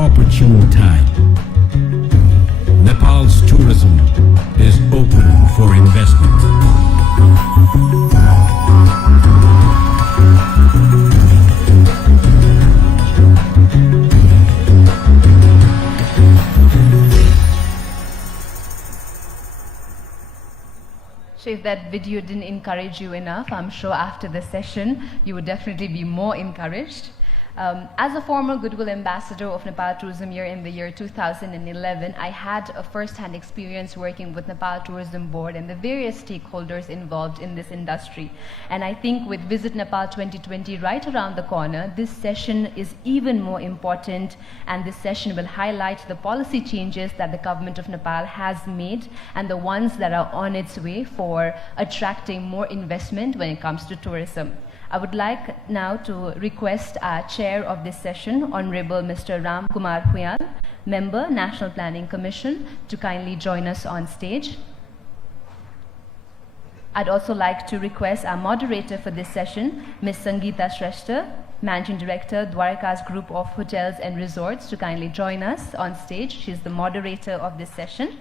opportune time. Nepal's tourism is open for investment. So if that video didn't encourage you enough, I'm sure after the session you would definitely be more encouraged. As a former Goodwill Ambassador of Nepal Tourism Year in the year 2011, I had a first-hand experience working with Nepal Tourism Board and the various stakeholders involved in this industry. And I think with Visit Nepal 2020 right around the corner, this session is even more important, and this session will highlight the policy changes that the government of Nepal has made and the ones that are on its way for attracting more investment when it comes to tourism. I would like now to request our chair of this session, Honorable Mr. Kumar Phuyal, Member, National Planning Commission, to kindly join us on stage. I'd also like to request our moderator for this session, Ms. Sangita Shrestha, Managing Director, Dwarka's Group of Hotels and Resorts, to kindly join us on stage. She's the moderator of this session.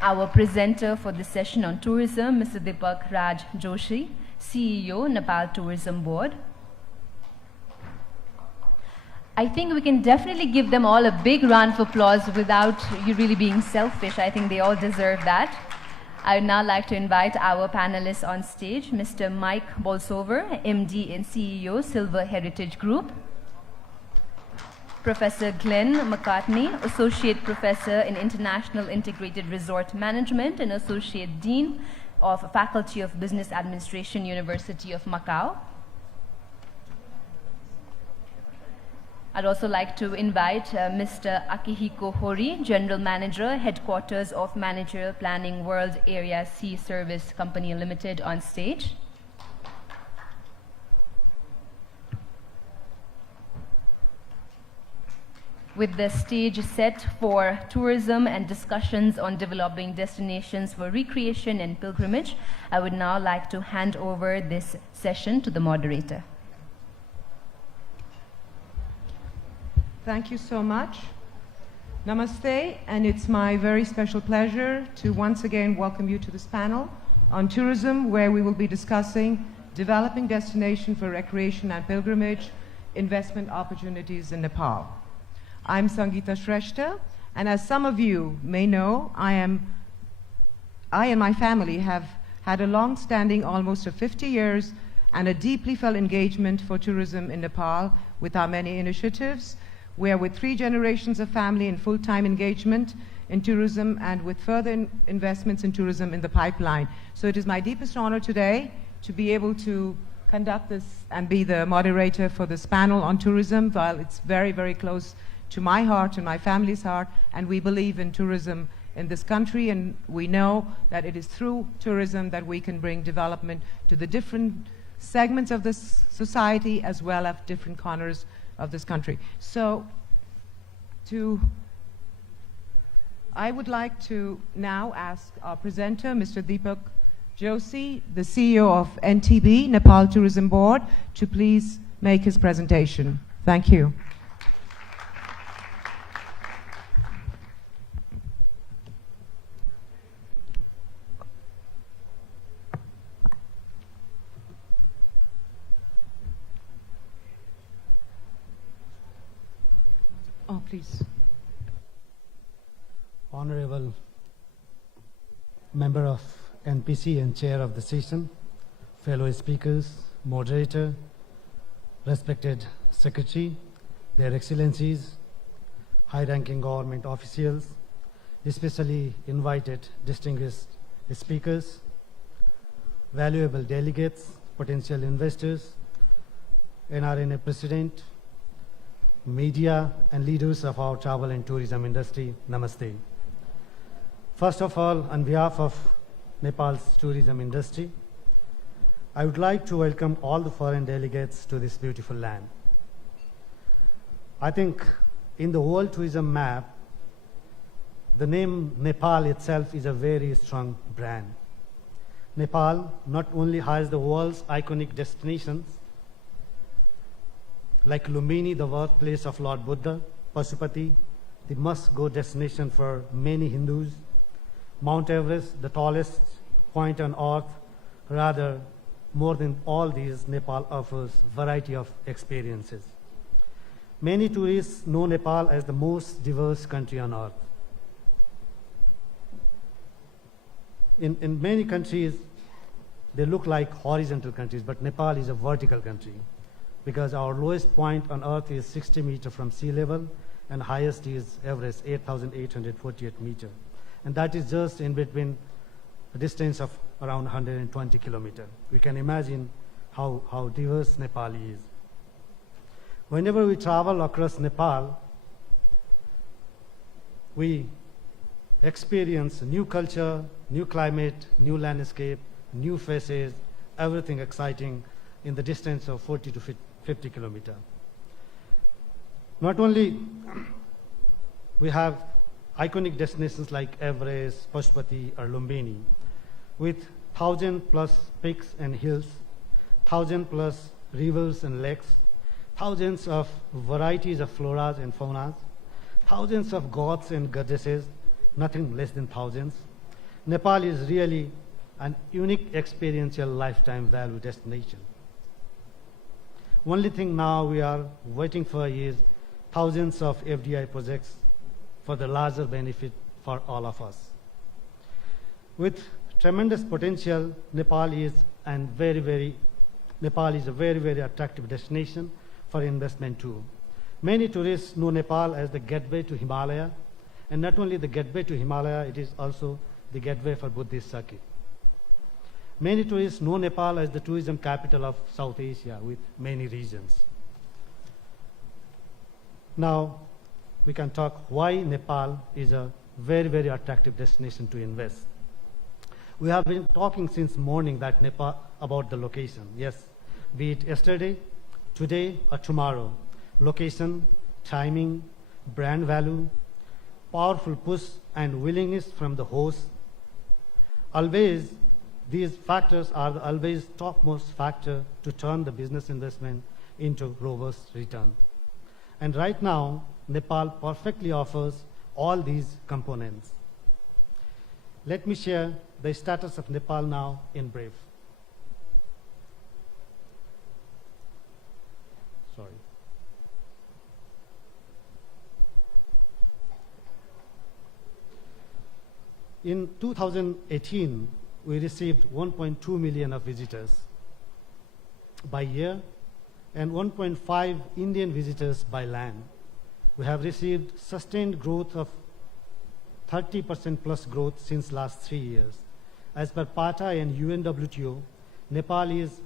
Our presenter for this session on tourism, Mr. Deepak Joshi, CEO, Nepal Tourism Board. I think we can definitely give them all a big round of applause without you really being selfish. I think they all deserve that. I would now like to invite our panelists on stage, Mr. Mike Bolsover, MD and CEO, Silver Heritage Group. Professor Glenn McCartney, Associate Professor in International Integrated Resort Management and Associate Dean of Faculty of Business Administration, University of Macau. I'd also like to invite Mr. Akihiko Hori, General Manager, Headquarters of Managerial Planning World Area Sea Service Company Limited, on stage. With the stage set for tourism and discussions on developing destinations for recreation and pilgrimage, I would now like to hand over this session to the moderator. Thank you so much. Namaste, and it's my very special pleasure to once again welcome you to this panel on tourism, where we will be discussing developing destination for recreation and pilgrimage, investment opportunities in Nepal. I'm Sangita Shrestha, and as some of you may know, I and my family have had a long-standing, almost 50 years, and a deeply felt engagement for tourism in Nepal with our many initiatives, where with 3 generations of family in full-time engagement in tourism and with further investments in tourism in the pipeline. So it is my deepest honor today to be able to conduct this and be the moderator for this panel on tourism, while it's very, very close to my heart and my family's heart, and we believe in tourism in this country, and we know that it is through tourism that we can bring development to the different segments of this society as well as different corners of this country. So I would like to now ask our presenter, Mr. Deepak Joshi, the CEO of NTB, Nepal Tourism Board, to please make his presentation. Thank you. Oh, please. Honorable Member of NPC and Chair of the session, fellow speakers, moderator, respected Secretary, Their Excellencies, high-ranking government officials, especially invited distinguished speakers, valuable delegates, potential investors, NRNA President, media and leaders of our travel and tourism industry, Namaste. First of all, on behalf of Nepal's tourism industry, I would like to welcome all the foreign delegates to this beautiful land. I think in the world tourism map, the name Nepal itself is a very strong brand. Nepal not only has the world's iconic destinations like Lumbini, the birthplace of Lord Buddha, Pashupati, the must-go destination for many Hindus, Mount Everest, the tallest point on earth. Rather, more than all these, Nepal offers variety of experiences. Many tourists know Nepal as the most diverse country on earth. In many countries, they look like horizontal countries, but Nepal is a vertical country because our lowest point on earth is 60 meters from sea level and highest is Everest, 8,848 meters. And that is just in between a distance of around 120 kilometers. We can imagine how diverse Nepal is. Whenever we travel across Nepal, we experience new culture, new climate, new landscape, new faces, everything exciting in the distance of 40 to 50 kilometers. Not only we have iconic destinations like Everest, Pashupati, or Lumbini, with 1,000+ peaks and hills, 1,000+ rivers and lakes, thousands of varieties of floras and faunas, thousands of gods and goddesses, nothing less than thousands. Nepal is really an unique experiential lifetime value destination. Only thing now we are waiting for is thousands of FDI projects for the larger benefit for all of us. With tremendous potential, Nepal is a very, very attractive destination for investment too. Many tourists know Nepal as the gateway to Himalaya, and not only the gateway to Himalaya, it is also the gateway for Buddhist circuit. Many tourists know Nepal as the tourism capital of South Asia with many regions. Now, we can talk why Nepal is a very, very attractive destination to invest. We have been talking since morning that Nepal about the location. Yes, be it yesterday, today, or tomorrow. Location, timing, brand value, powerful push, and willingness from the host. Always, these factors are the always topmost factor to turn the business investment into robust return. And right now, Nepal perfectly offers all these components. Let me share the status of Nepal now in brief. Sorry. In 2018, we received 1.2 million of visitors by year and 1.5 Indian visitors by land. We have received sustained growth of 30% plus growth since last 3 years. As per PATA and UNWTO, Nepal is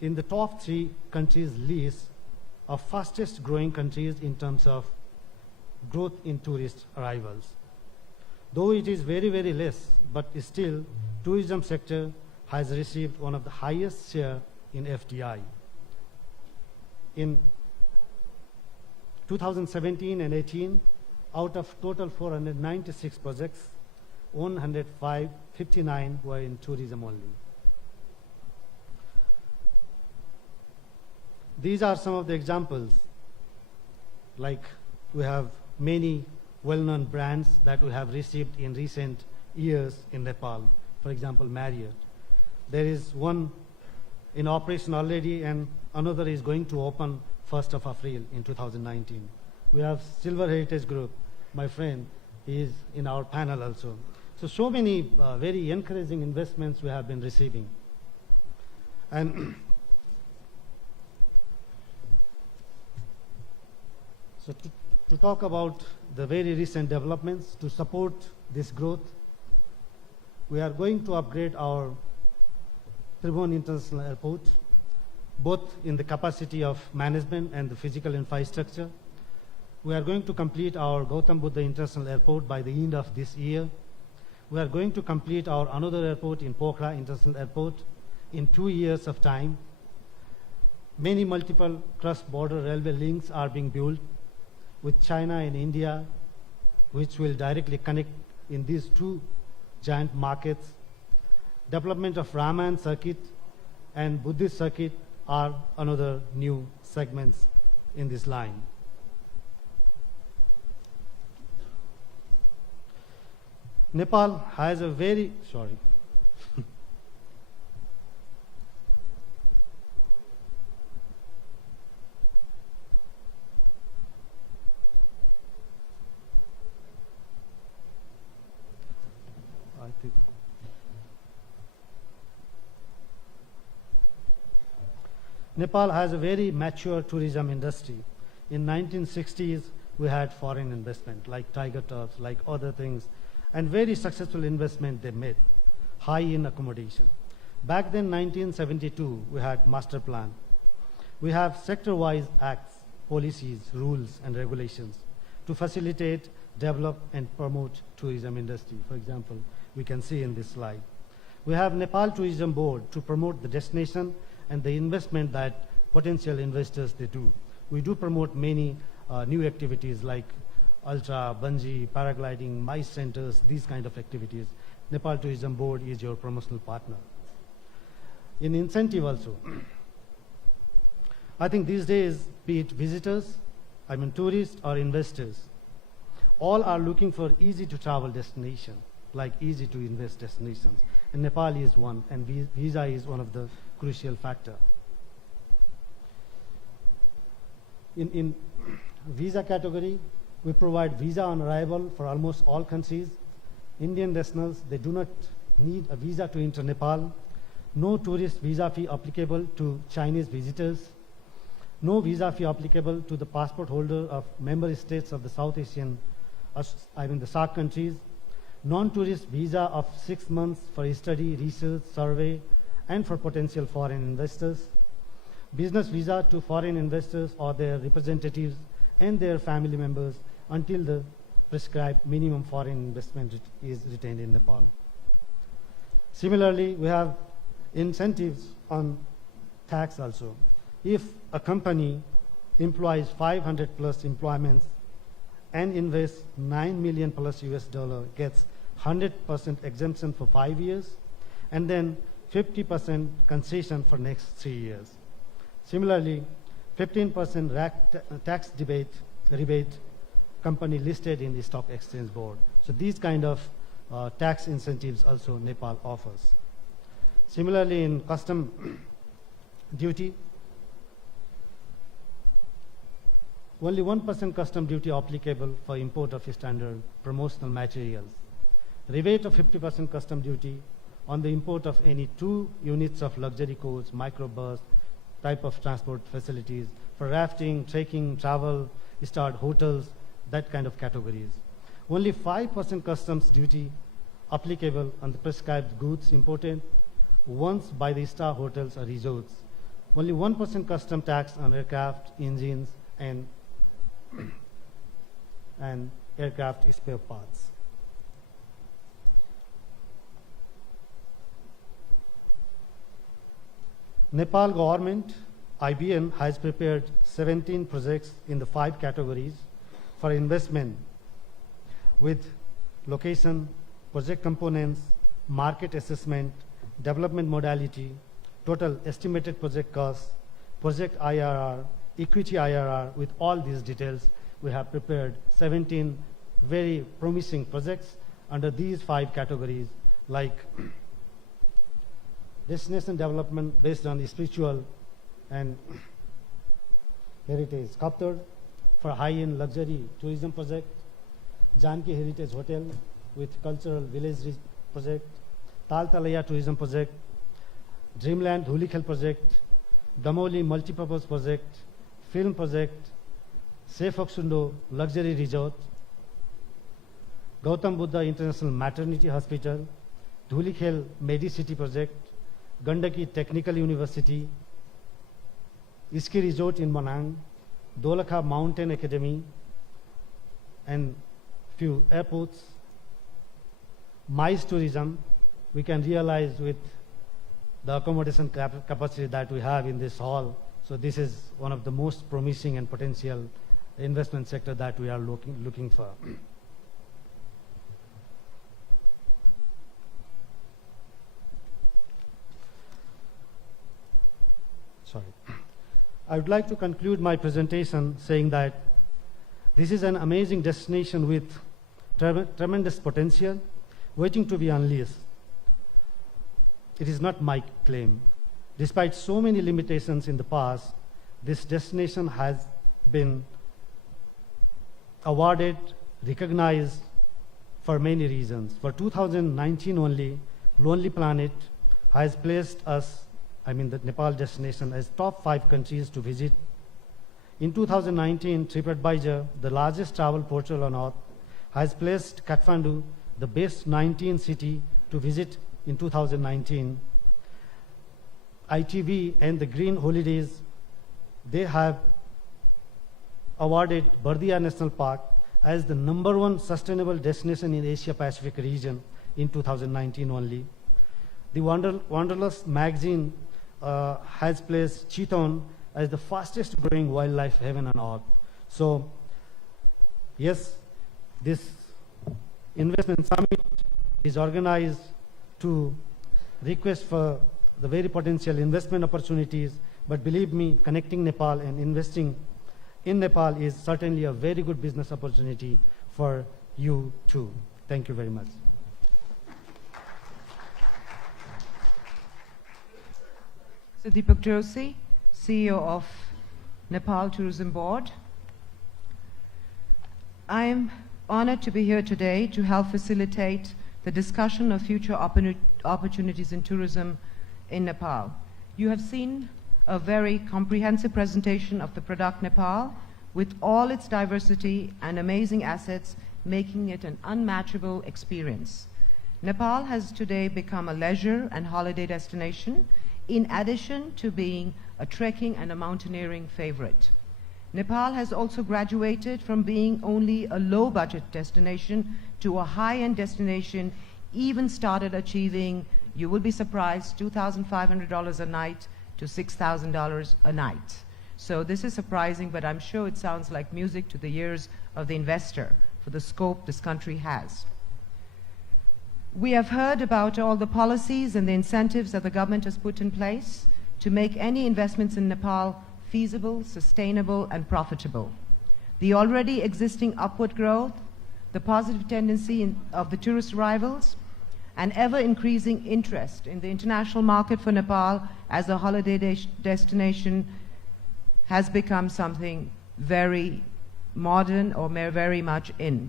in the top 3 countries list of fastest growing countries in terms of growth in tourist arrivals. Though it is very, very less, but still, tourism sector has received one of the highest share in FDI. In 2017 and 18, out of total 496 projects, 59 were in tourism only. These are some of the examples. Like we have many well-known brands that we have received in recent years in Nepal. For example, Marriott. There is one in operation already and another is going to open 1st of April in 2019. We have Silver Heritage Group. My friend is in our panel also. So many very encouraging investments we have been receiving. And so to talk about the very recent developments to support this growth, we are going to upgrade our Tribhuvan International Airport, both in the capacity of management and the physical infrastructure. We are going to complete our Gautam Buddha International Airport by the end of this year. We are going to complete our another airport in Pokhara International Airport in 2 years of time. Many multiple cross-border railway links are being built with China and India, which will directly connect in these 2 giant markets. Development of Raman circuit and Buddhist circuit are another new segments in this line. Nepal has a very, sorry. I think Nepal has a very mature tourism industry. In 1960s, we had foreign investment like tiger tops, like other things, and very successful investment they made, high in accommodation. Back then, 1972, we had master plan. We have sector-wise acts, policies, rules, and regulations to facilitate, develop, and promote tourism industry. For example, we can see in this slide. We have Nepal Tourism Board to promote the destination and the investment that potential investors they do. We do promote many new activities like ultra, bungee, paragliding, mice centers, these kind of activities. Nepal Tourism Board is your promotional partner. In incentive also, I think these days, be it visitors, tourists or investors, all are looking for easy to travel destination, like easy to invest destinations. And Nepal is one, and visa is one of the crucial factor. In visa category, we provide visa on arrival for almost all countries. Indian nationals, they do not need a visa to enter Nepal. No tourist visa fee applicable to Chinese visitors. No visa fee applicable to the passport holder of member states of the South Asian, the SAARC countries. Non-tourist visa of 6 months for study, research, survey, and for potential foreign investors. Business visa to foreign investors or their representatives and their family members until the prescribed minimum foreign investment is retained in Nepal. Similarly, we have incentives on tax also. If a company employs 500 plus employments and invests $9 million plus US dollar, gets 100% exemption for 5 years, and then 50% concession for next 3 years. Similarly, 15% tax rebate company listed in the stock exchange board. So these kind of tax incentives also Nepal offers. Similarly, in custom duty, only 1% custom duty applicable for import of standard promotional materials. Rebate of 50% custom duty on the import of any 2 units of luxury coach, microbus, type of transport facilities for rafting, trekking, travel, starred hotels, that kind of categories. Only 5% customs duty applicable on the prescribed goods imported once by the star hotels or resorts. Only 1% custom tax on aircraft, engines, and aircraft spare parts. Nepal government, IBN, has prepared 17 projects in the 5 categories for investment with location, project components, market assessment, development modality, total estimated project cost, project IRR, equity IRR. With all these details, we have prepared 17 very promising projects under these 5 categories, like destination development based on the spiritual and heritage. Kaptar for high-end luxury tourism project, Janki Heritage Hotel with cultural village project, Tal Talaya tourism project, Dreamland Dhulikhel project, Damoli multipurpose project, film project, Sefaksundo luxury resort, Gautam Buddha International Maternity Hospital, Dhulikhel Medicity project, Gandaki Technical University, Ski Resort in Manang, Dolakha Mountain Academy, and few airports. MICE tourism, we can realize with the accommodation capacity that we have in this hall. So this is one of the most promising and potential investment sector that we are looking for. Sorry. I would like to conclude my presentation saying that this is an amazing destination with tremendous potential waiting to be unleashed. It is not my claim. Despite so many limitations in the past, this destination has been awarded, recognized for many reasons. For 2019 only, Lonely Planet has placed us, the Nepal destination, as top 5 countries to visit. In 2019, TripAdvisor, the largest travel portal on earth, has placed Kathmandu the best 19th city to visit in 2019. ITV and the Green Holidays, they have awarded Bardia National Park as the #1 sustainable destination in Asia Pacific region in 2019 only. The Wanderlust magazine has placed Chiton as the fastest growing wildlife haven on earth. So, yes, this investment summit is organized to request for the very potential investment opportunities, but believe me, connecting Nepal and investing in Nepal is certainly a very good business opportunity for you too. Thank you very much. So Deepak Joshi, CEO of Nepal Tourism Board. I am honored to be here today to help facilitate the discussion of future opportunities in tourism in Nepal. You have seen a very comprehensive presentation of the product Nepal with all its diversity and amazing assets, making it an unmatchable experience. Nepal has today become a leisure and holiday destination, in addition to being a trekking and a mountaineering favorite. Nepal has also graduated from being only a low-budget destination to a high-end destination, even started achieving, you will be surprised, $2,500 a night to $6,000 a night. So this is surprising, but I'm sure it sounds like music to the ears of the investor for the scope this country has. We have heard about all the policies and the incentives that the government has put in place to make any investments in Nepal feasible, sustainable, and profitable. The already existing upward growth, the positive tendency of the tourist arrivals, and ever-increasing interest in the international market for Nepal as a holiday destination has become something very modern or very much in.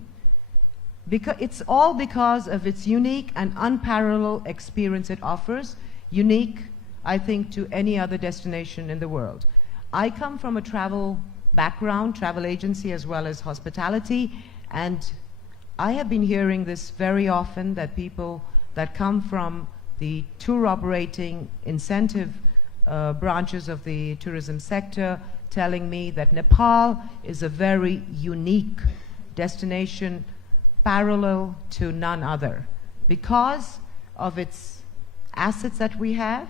It's all because of its unique and unparalleled experience it offers, unique, I think, to any other destination in the world. I come from a travel background, travel agency as well as hospitality, and I have been hearing this very often, that people that come from the tour operating incentive branches of the tourism sector telling me that Nepal is a very unique destination, parallel to none other, because of its assets that we have,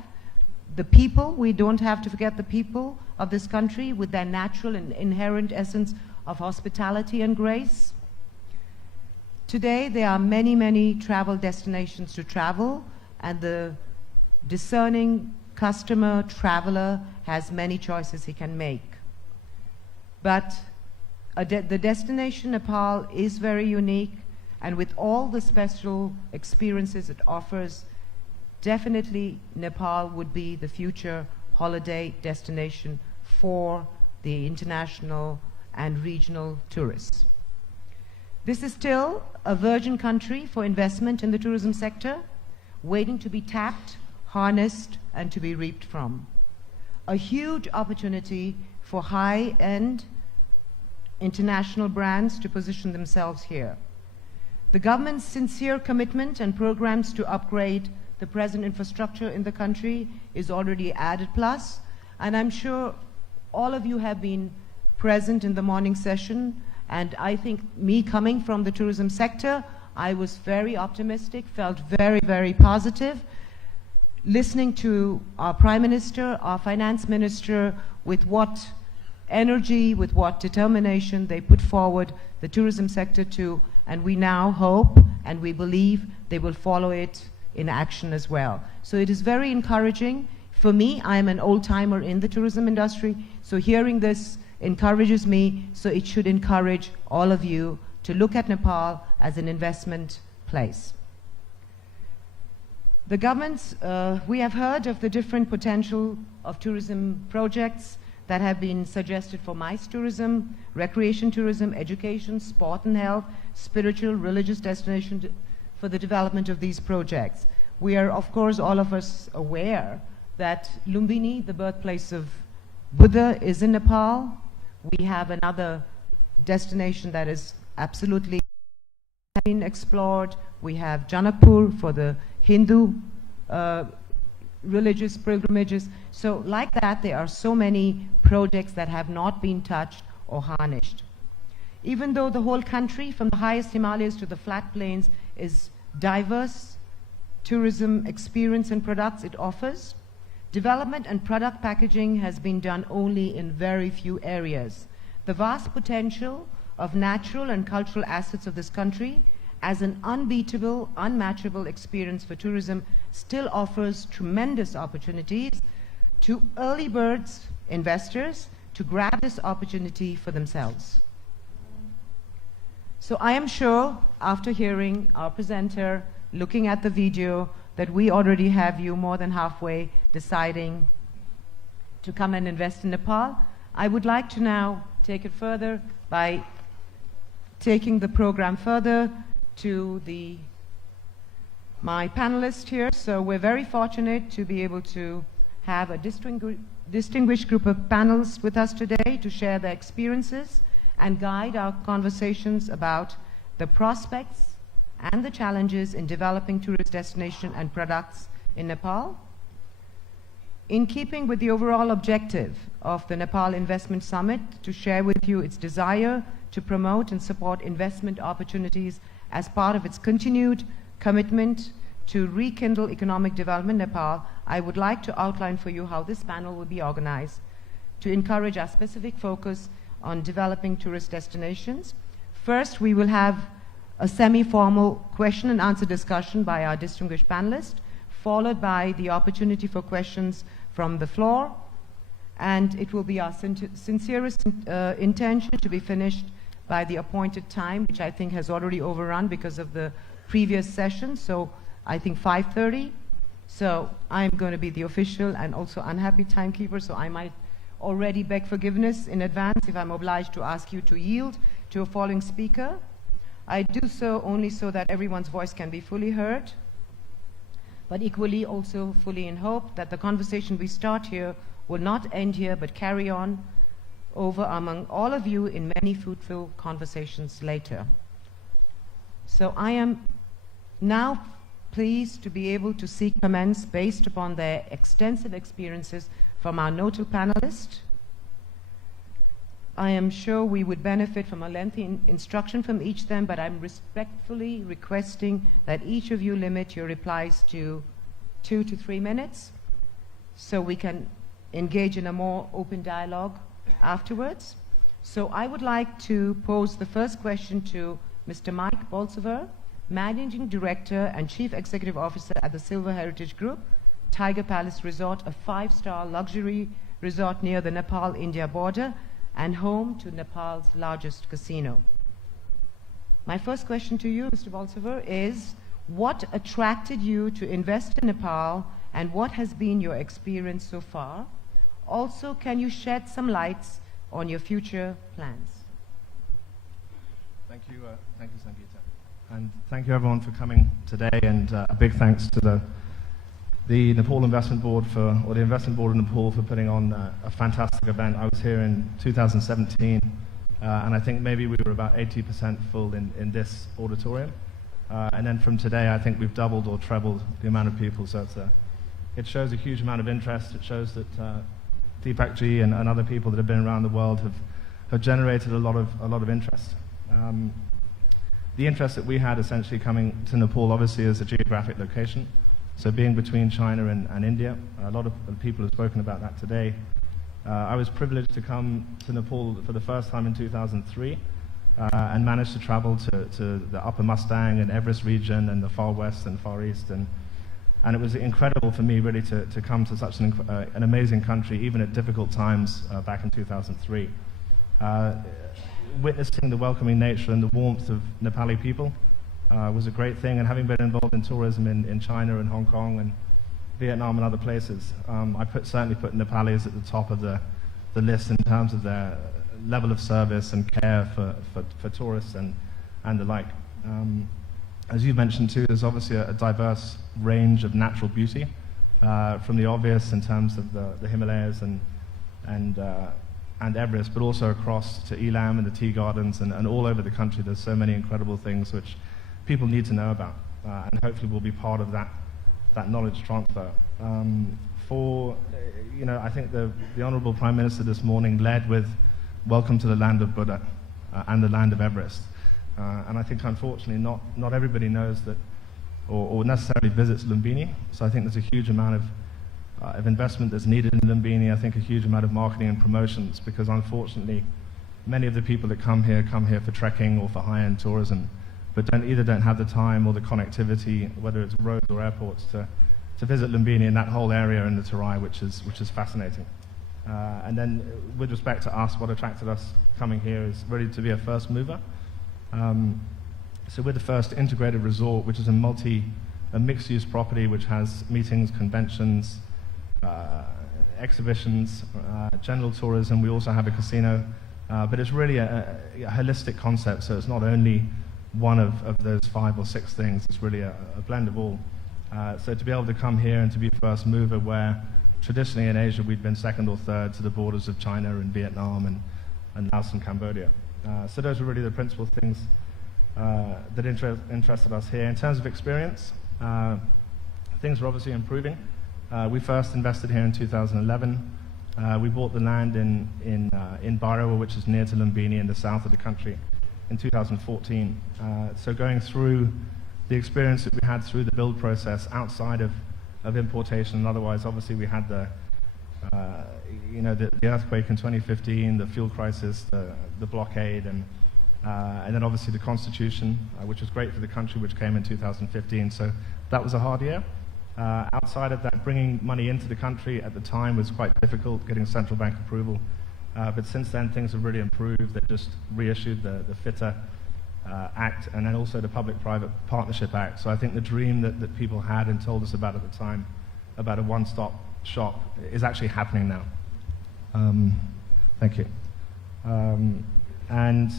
the people, we don't have to forget the people of this country with their natural and inherent essence of hospitality and grace. Today, there are many, many travel destinations to travel, and the discerning customer, traveler, has many choices he can make. But the destination Nepal is very unique, and with all the special experiences it offers, definitely Nepal would be the future holiday destination for the international and regional tourists. This is still a virgin country for investment in the tourism sector, waiting to be tapped, harnessed, and to be reaped from. A huge opportunity for high-end international brands to position themselves here. The government's sincere commitment and programs to upgrade the present infrastructure in the country is already added plus, and I'm sure all of you have been present in the morning session, and I think me coming from the tourism sector, I was very optimistic, felt very, very positive, listening to our Prime Minister, our Finance Minister, with what energy, with what determination they put forward the tourism sector to, and we now hope and we believe they will follow it in action as well. So it is very encouraging For me, I am an old-timer in the tourism industry, so hearing this encourages me, so it should encourage all of you to look at Nepal as an investment place. The governments, we have heard of the different potential of tourism projects that have been suggested for MICE tourism, recreation tourism, education, sport and health, spiritual, religious destination for the development of these projects. We are, of course, all of us aware that Lumbini, the birthplace of Buddha, is in Nepal. We have another destination that is absolutely been explored. We have Janakpur for the Hindu religious pilgrimages. So like that, there are so many projects that have not been touched or harnessed. Even though the whole country, from the highest Himalayas to the flat plains, is diverse tourism experience and products it offers, development and product packaging has been done only in very few areas. The vast potential of natural and cultural assets of this country as an unbeatable, unmatchable experience for tourism still offers tremendous opportunities to early birds, investors, to grab this opportunity for themselves. So I am sure, after hearing our presenter, looking at the video, that we already have you more than halfway deciding to come and invest in Nepal. I would like to now take it further by taking the program further to my panelists here. So we're very fortunate to be able to have a distinguished group of panelists with us today to share their experiences and guide our conversations about the prospects and the challenges in developing tourist destination and products in Nepal. In keeping with the overall objective of the Nepal Investment Summit to share with you its desire to promote and support investment opportunities as part of its continued commitment to rekindle economic development in Nepal, I would like to outline for you how this panel will be organized to encourage our specific focus on developing tourist destinations. First, we will have a semi-formal question and answer discussion by our distinguished panelists, followed by the opportunity for questions from the floor, and it will be our sincerest intention to be finished by the appointed time, which I think has already overrun because of the previous session, so I think 5:30. So I'm going to be the official and also unhappy timekeeper, so I might already beg forgiveness in advance if I'm obliged to ask you to yield to a following speaker. I do so only so that everyone's voice can be fully heard, but equally also fully in hope that the conversation we start here will not end here but carry on over among all of you in many fruitful conversations later. So I am now pleased to be able to seek comments based upon their extensive experiences from our notable panelists. I am sure we would benefit from a lengthy instruction from each of them, but I'm respectfully requesting that each of you limit your replies to 2 to 3 minutes so we can engage in a more open dialogue afterwards. So I would like to pose the first question to Mr. Mike Bolsover, Managing Director and Chief Executive Officer at the Silver Heritage Group, Tiger Palace Resort, a 5-star luxury resort near the Nepal-India border and home to Nepal's largest casino. My first question to you, Mr. Bolsover, is what attracted you to invest in Nepal and what has been your experience so far? Also, can you shed some lights on your future plans? Thank you, Sangita. And thank you everyone for coming today, and a big thanks to the Nepal Investment Board or the Investment Board in Nepal for putting on a fantastic event. I was here in 2017, and I think maybe we were about 80% full in this auditorium. And then from today, I think we've doubled or trebled the amount of people. So it shows a huge amount of interest. It shows that Deepak ji and other people that have been around the world have generated a lot of interest. The interest that we had essentially coming to Nepal obviously is a geographic location. So being between China and India, a lot of people have spoken about that today. I was privileged to come to Nepal for the first time in 2003 and managed to travel to the Upper Mustang and Everest region and the Far West and Far East. And And it was incredible for me really to come to such an amazing country, even at difficult times back in 2003. Witnessing the welcoming nature and the warmth of Nepali people was a great thing, and having been involved in tourism in China and Hong Kong and Vietnam and other places, I certainly put Nepalis at the top of the list in terms of their level of service and care for tourists and the like. As you mentioned too, there's obviously a diverse range of natural beauty, from the obvious in terms of the Himalayas and Everest, but also across to Elam and the tea gardens and all over the country. There's so many incredible things which people need to know about, and hopefully will be part of that knowledge transfer. I think the Honourable Prime Minister this morning led with "Welcome to the land of Buddha" and the land of Everest. And I think, unfortunately, not everybody knows that, or necessarily visits Lumbini. So I think there's a huge amount of investment that's needed in Lumbini. I think a huge amount of marketing and promotions, because unfortunately, many of the people that come here for trekking or for high-end tourism, but either don't have the time or the connectivity, whether it's roads or airports, to visit Lumbini and that whole area in the Terai, which is fascinating. And then, with respect to us, what attracted us coming here is really to be a first mover. So we're the first integrated resort, which is a mixed-use property which has meetings, conventions, exhibitions, general tourism. We also have a casino, but it's really a holistic concept, so it's not only one of those 5 or 6 things, it's really a blend of all. So to be able to come here and to be first mover, where traditionally in Asia we'd been second or third to the borders of China and Vietnam and Laos and Cambodia. So those were really the principal things that interested us here. In terms of experience, things were obviously improving. We first invested here in 2011. We bought the land in Bhairawa, which is near to Lumbini in the south of the country, in 2014. So going through the experience that we had through the build process outside of importation and otherwise, obviously we had the earthquake in 2015, the fuel crisis, the blockade, and then obviously the constitution, which was great for the country, which came in 2015. So that was a hard year. Outside of that, bringing money into the country at the time was quite difficult, getting central bank approval. But since then, things have really improved. They just reissued the FITA Act, and then also the Public-Private Partnership Act. So I think the dream that people had and told us about at the time, about a one-stop shop, is actually happening now. Thank you. And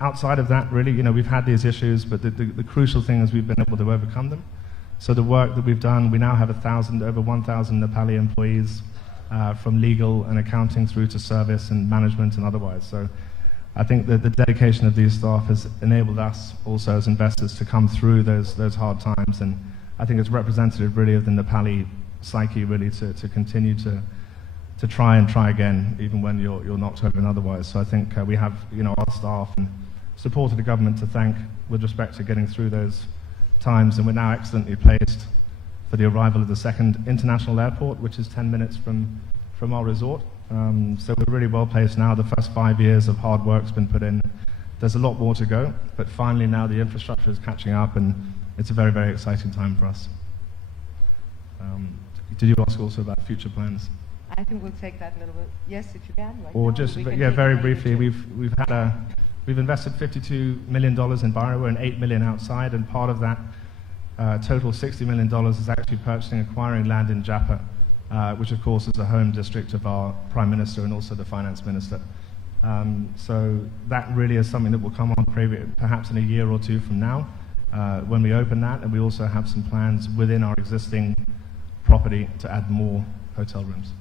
outside of that, really, we've had these issues, but the crucial thing is we've been able to overcome them. So the work that we've done, we now have over 1,000 Nepali employees, from legal and accounting through to service and management and otherwise. So I think that the dedication of these staff has enabled us also as investors to come through those hard times, and I think it's representative really of the Nepali psyche really to continue to try again, even when you're knocked over and otherwise. So I think we have our staff and support of the government to thank with respect to getting through those times, and we're now excellently placed for the arrival of the second international airport, which is 10 minutes from our resort. So we're really well placed now. The first 5 years of hard work's been put in. There's a lot more to go, but finally now the infrastructure is catching up, and it's a very, very exciting time for us. Did you ask also about future plans? I think we'll take that a little bit. Yes, if you can. Or just very briefly, we've invested $52 million in Bhairawa and $8 million outside, and part of that total $60 million is actually acquiring land in Japa, which of course is the home district of our Prime Minister and also the Finance Minister. So that really is something that will come on perhaps in a year or two from now when we open that, and we also have some plans within our existing property to add more hotel rooms.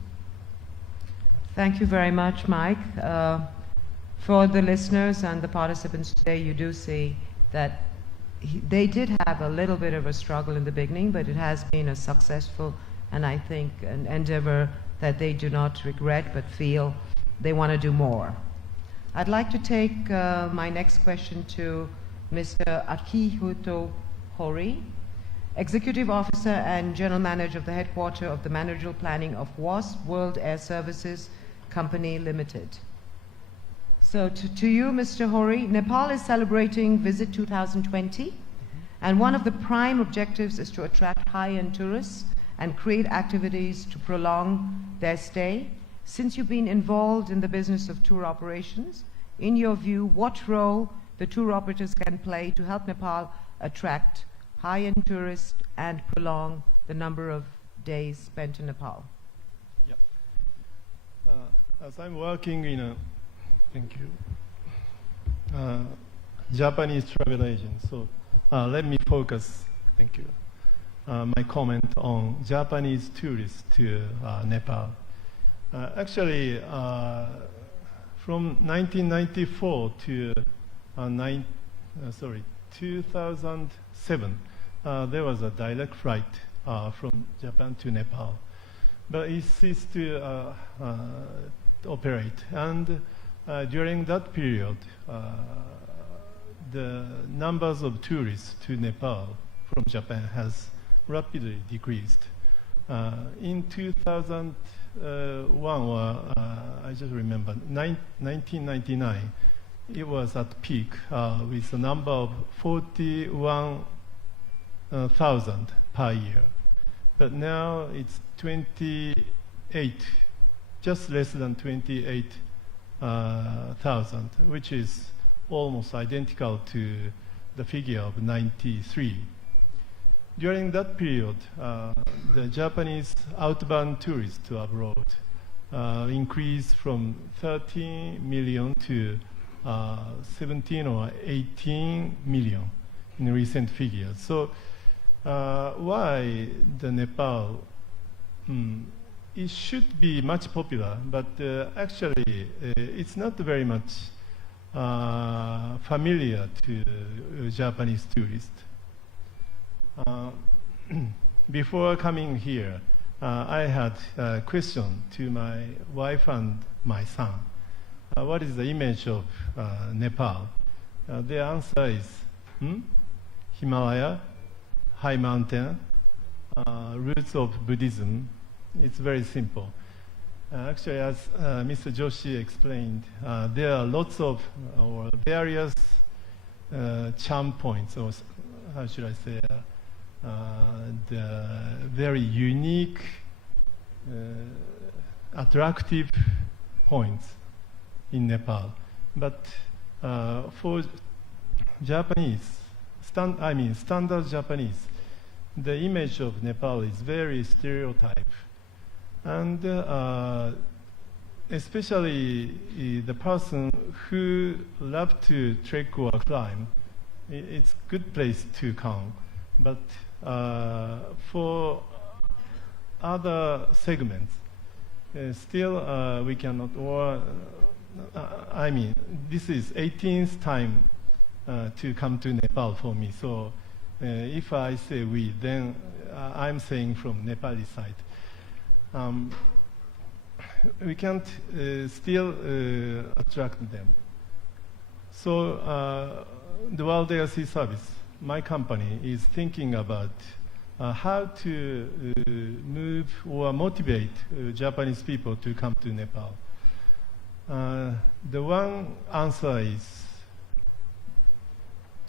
Thank you very much, Mike. For the listeners and the participants today, you do see that they did have a little bit of a struggle in the beginning, but it has been a successful and I think an endeavor that they do not regret but feel they want to do more. I'd like to take my next question to Mr. Akihuto Hori, Executive Officer and General Manager of the Headquarters of the Managerial Planning of WAS, World Air Services Company Limited. So to you, Mr. Hori, Nepal is celebrating Visit 2020, And one of the prime objectives is to attract high-end tourists and create activities to prolong their stay. Since you've been involved in the business of tour operations, in your view, what role the tour operators can play to help Nepal attract high-end tourists and prolong the number of days spent in Nepal? Yep. As I'm working in a, thank you, Japanese travel agent, so let me focus, thank you, my comment on Japanese tourists to Nepal. Actually, from 1994 to 2007, there was a direct flight from Japan to Nepal, but it ceased to operate. And during that period, the numbers of tourists to Nepal from Japan has rapidly decreased. In 2001, I just remember, 1999, it was at peak with a number of 41,000 per year. But now it's 28, just less than 28,000, which is almost identical to the figure of 93. During that period, the Japanese outbound tourists to abroad increased from 13 million to 17 or 18 million in recent figures. So why the Nepal? It should be much popular, but actually it's not very much familiar to Japanese tourists. Before coming here, I had a question to my wife and my son. What is the image of Nepal? The answer is Himalaya, high mountain, roots of Buddhism. It's very simple. Actually, as Mr. Joshi explained, there are lots of or various charm points, or how should I say, the very unique, attractive points in Nepal. But for Japanese, standard Japanese, the image of Nepal is very stereotype. And especially the person who love to trek or climb, it's a good place to come. But for other segments, still we cannot, or this is 18th time to come to Nepal for me. So if I say we, then I'm saying from Nepali side. We can't still attract them. So the World Air Sea Service, my company, is thinking about how to move or motivate Japanese people to come to Nepal. The one answer is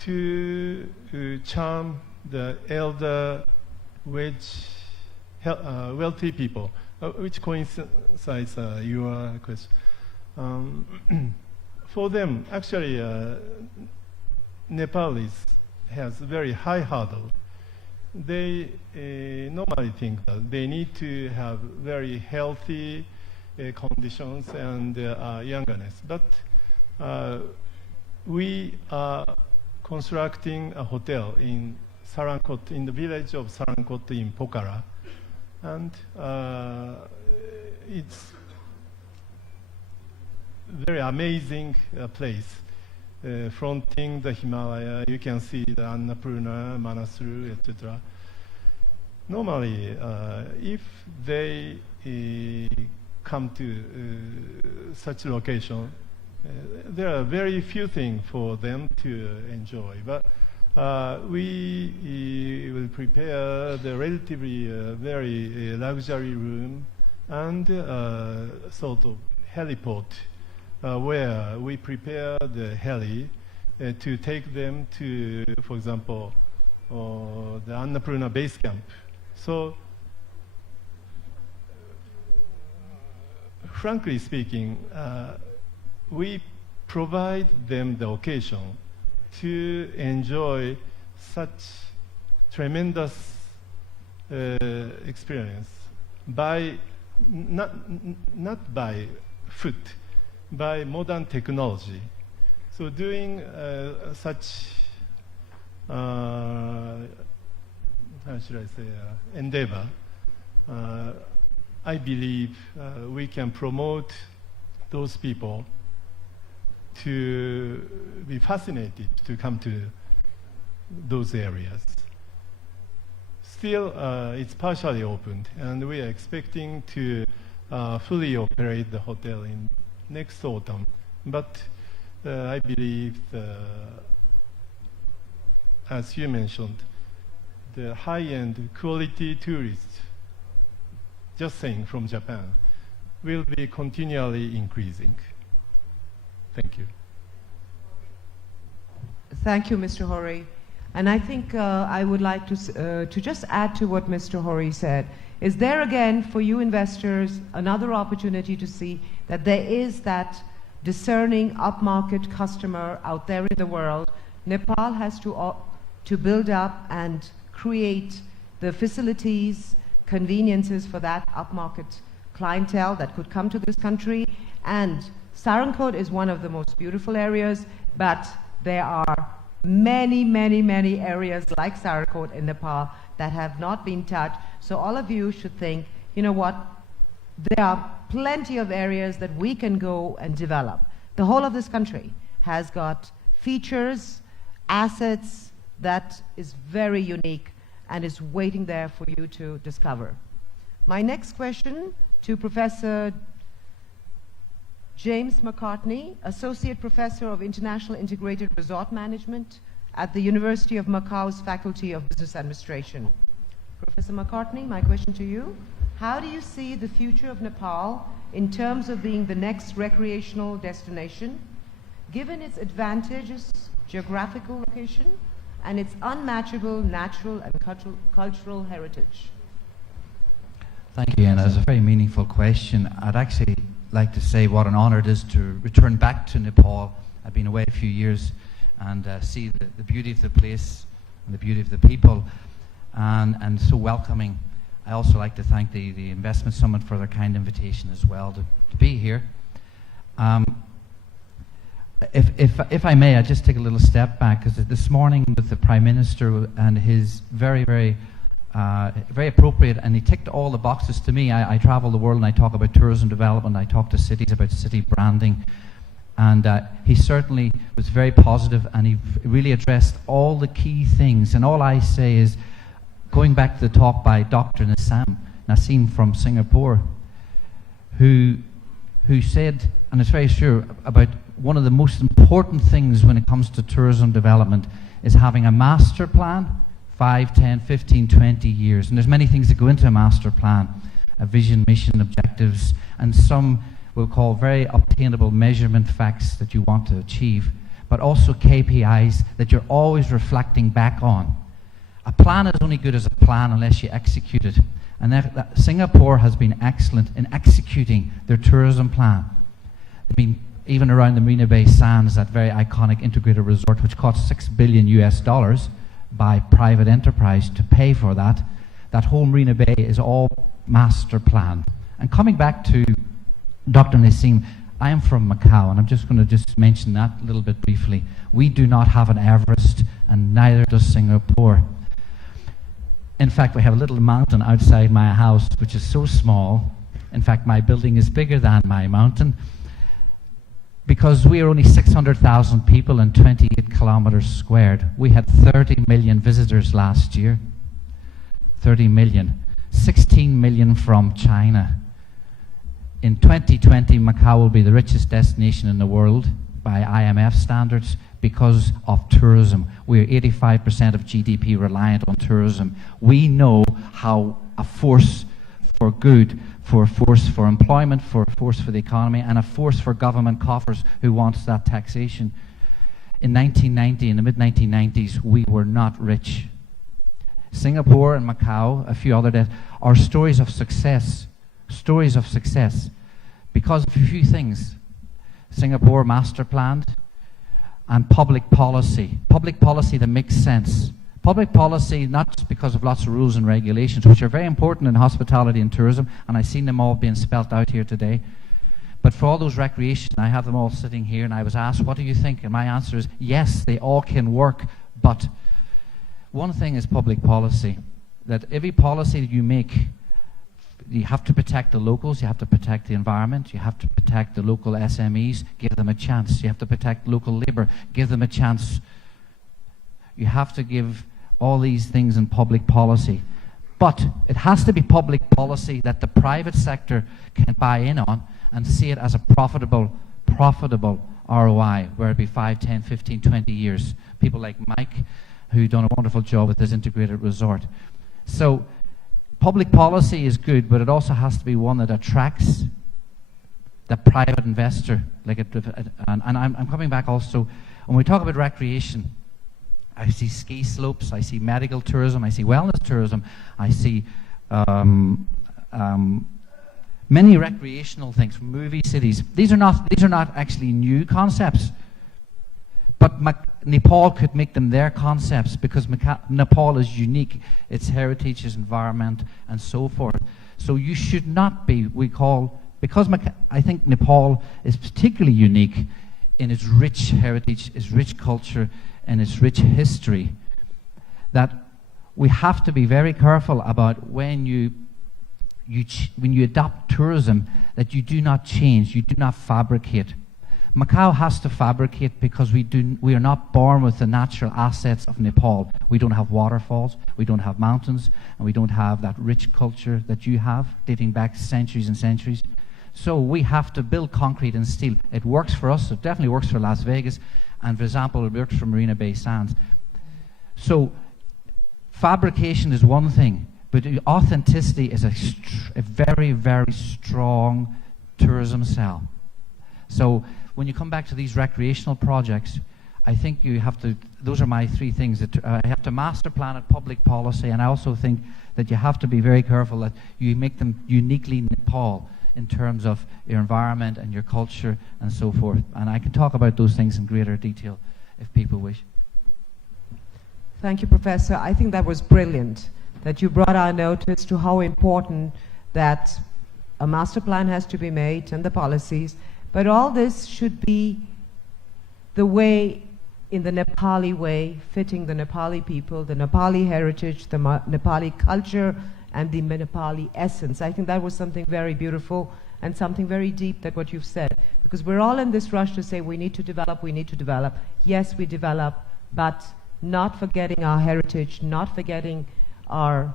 to charm the elder, wealthy people, which coincides your question. For them, actually, Nepal has very high hurdle. They normally think that they need to have very healthy conditions and youngness. But we are constructing a hotel in Sarankot, in the village of Sarankot in Pokhara. And it's very amazing place. Fronting the Himalaya, you can see the Annapurna, Manaslu, etc. Normally, if they come to such location, there are very few things for them to enjoy. But we will prepare the relatively very luxury room and sort of heliport where we prepare the heli to take them to, for example, the Annapurna base camp. So, frankly speaking, we provide them the occasion to enjoy such tremendous experience by not by food, by modern technology. So doing such how should I say endeavor, I believe we can promote those people to be fascinated to come to those areas. Still, it's partially opened, and we are expecting to fully operate the hotel in next autumn. But I believe, as you mentioned, the high-end quality tourists, just saying from Japan, will be continually increasing. Thank you. Thank you, Mr. Hori. And I think I would like to just add to what Mr. Hori said. Is there again, for you investors, another opportunity to see that there is that discerning upmarket customer out there in the world. Nepal has to build up and create the facilities, conveniences for that upmarket clientele that could come to this country. And Sarankote is one of the most beautiful areas, but there are many, many, many areas like Sarankote in Nepal that have not been touched. So all of you should think, you know what, there are plenty of areas that we can go and develop. The whole of this country has got features, assets that is very unique and is waiting there for you to discover. My next question to Professor James McCartney, Associate Professor of International Integrated Resort Management at the University of Macau's Faculty of Business Administration. Professor McCartney, my question to you. How do you see the future of Nepal in terms of being the next recreational destination, given its advantageous geographical location and its unmatchable natural and cultural heritage? Thank you, and that's a very meaningful question. I'd actually like to say what an honor it is to return back to Nepal. I've been away a few years and see the beauty of the place and the beauty of the people, and so welcoming. I also like to thank the Investment Summit for their kind invitation as well to be here. If I may, I just take a little step back, because this morning with the Prime Minister and his very appropriate, and he ticked all the boxes to me. I travel the world and I talk about tourism development, I talk to cities about city branding, and he certainly was very positive, and he really addressed all the key things. And all I say is, going back to the talk by Dr. Nassim from Singapore, who said, and it's very true, about one of the most important things when it comes to tourism development is having a master plan, 5, 10, 15, 20 years. And there's many things that go into a master plan, a vision, mission, objectives, and some we'll call very obtainable measurement facts that you want to achieve, but also KPIs that you're always reflecting back on. A plan is only good as a plan unless you execute it. And Singapore has been excellent in executing their tourism plan. I mean, even around the Marina Bay Sands, that very iconic integrated resort, which cost $6 billion by private enterprise to pay for that. That whole Marina Bay is all master plan. And coming back to Dr. Nassim, I am from Macau, and I'm just going to mention that a little bit briefly. We do not have an Everest, and neither does Singapore. In fact, we have a little mountain outside my house, which is so small. In fact, my building is bigger than my mountain, because we are only 600,000 people and 28 kilometers squared. We had 30 million visitors last year. 30 million. 16 million from China. In 2020, Macau will be the richest destination in the world by IMF standards because of tourism. We're 85% of GDP reliant on tourism. We know how a force for good, for a force for employment, for a force for the economy, and a force for government coffers who wants that taxation. In 1990, in the mid-1990s, we were not rich. Singapore and Macau, a few other are stories of success. Stories of success. Because of a few things. Singapore master planned, and public policy. Public policy that makes sense. Public policy not just because of lots of rules and regulations, which are very important in hospitality and tourism, and I've seen them all being spelt out here today. But for all those recreation, I have them all sitting here, and I was asked, what do you think? And my answer is, yes, they all can work, but one thing is public policy, that every policy that you make, you have to protect the locals, you have to protect the environment, you have to protect the local SMEs, give them a chance. You have to protect local labor, give them a chance. You have to give all these things in public policy. But it has to be public policy that the private sector can buy in on and see it as a profitable ROI, where it be 5, 10, 15, 20 years. People like Mike, who've done a wonderful job with this integrated resort. So public policy is good, but it also has to be one that attracts the private investor. And I'm coming back also, when we talk about recreation, I see ski slopes, I see medical tourism, I see wellness tourism, I see many recreational things, movie cities. These are not actually new concepts, but Nepal could make them their concepts because Nepal is unique, its heritage, its environment, and so forth. So you should not be, because I think Nepal is particularly unique in its rich heritage, its rich culture, and its rich history, that we have to be very careful about when you adopt tourism, that you do not change, you do not fabricate. Macau has to fabricate because we are not born with the natural assets of Nepal. We don't have waterfalls, we don't have mountains, and we don't have that rich culture that you have, dating back centuries and centuries. So we have to build concrete and steel. It works for us, it definitely works for Las Vegas, and for example, it works for Marina Bay Sands. So fabrication is one thing, but authenticity is a very, very strong tourism sell. So when you come back to these recreational projects, I think you have to, those are my three things. I have to master plan it, public policy, and I also think that you have to be very careful that you make them uniquely Nepal in terms of your environment and your culture and so forth. And I can talk about those things in greater detail if people wish. Thank you, Professor. I think that was brilliant, that you brought our notice to how important that a master plan has to be made and the policies, but all this should be the way, in the Nepali way, fitting the Nepali people, the Nepali heritage, the Nepali culture, and the Nepali essence. I think that was something very beautiful and something very deep that what you've said, because we're all in this rush to say we need to develop, we need to develop. Yes, we develop, but not forgetting our heritage, not forgetting our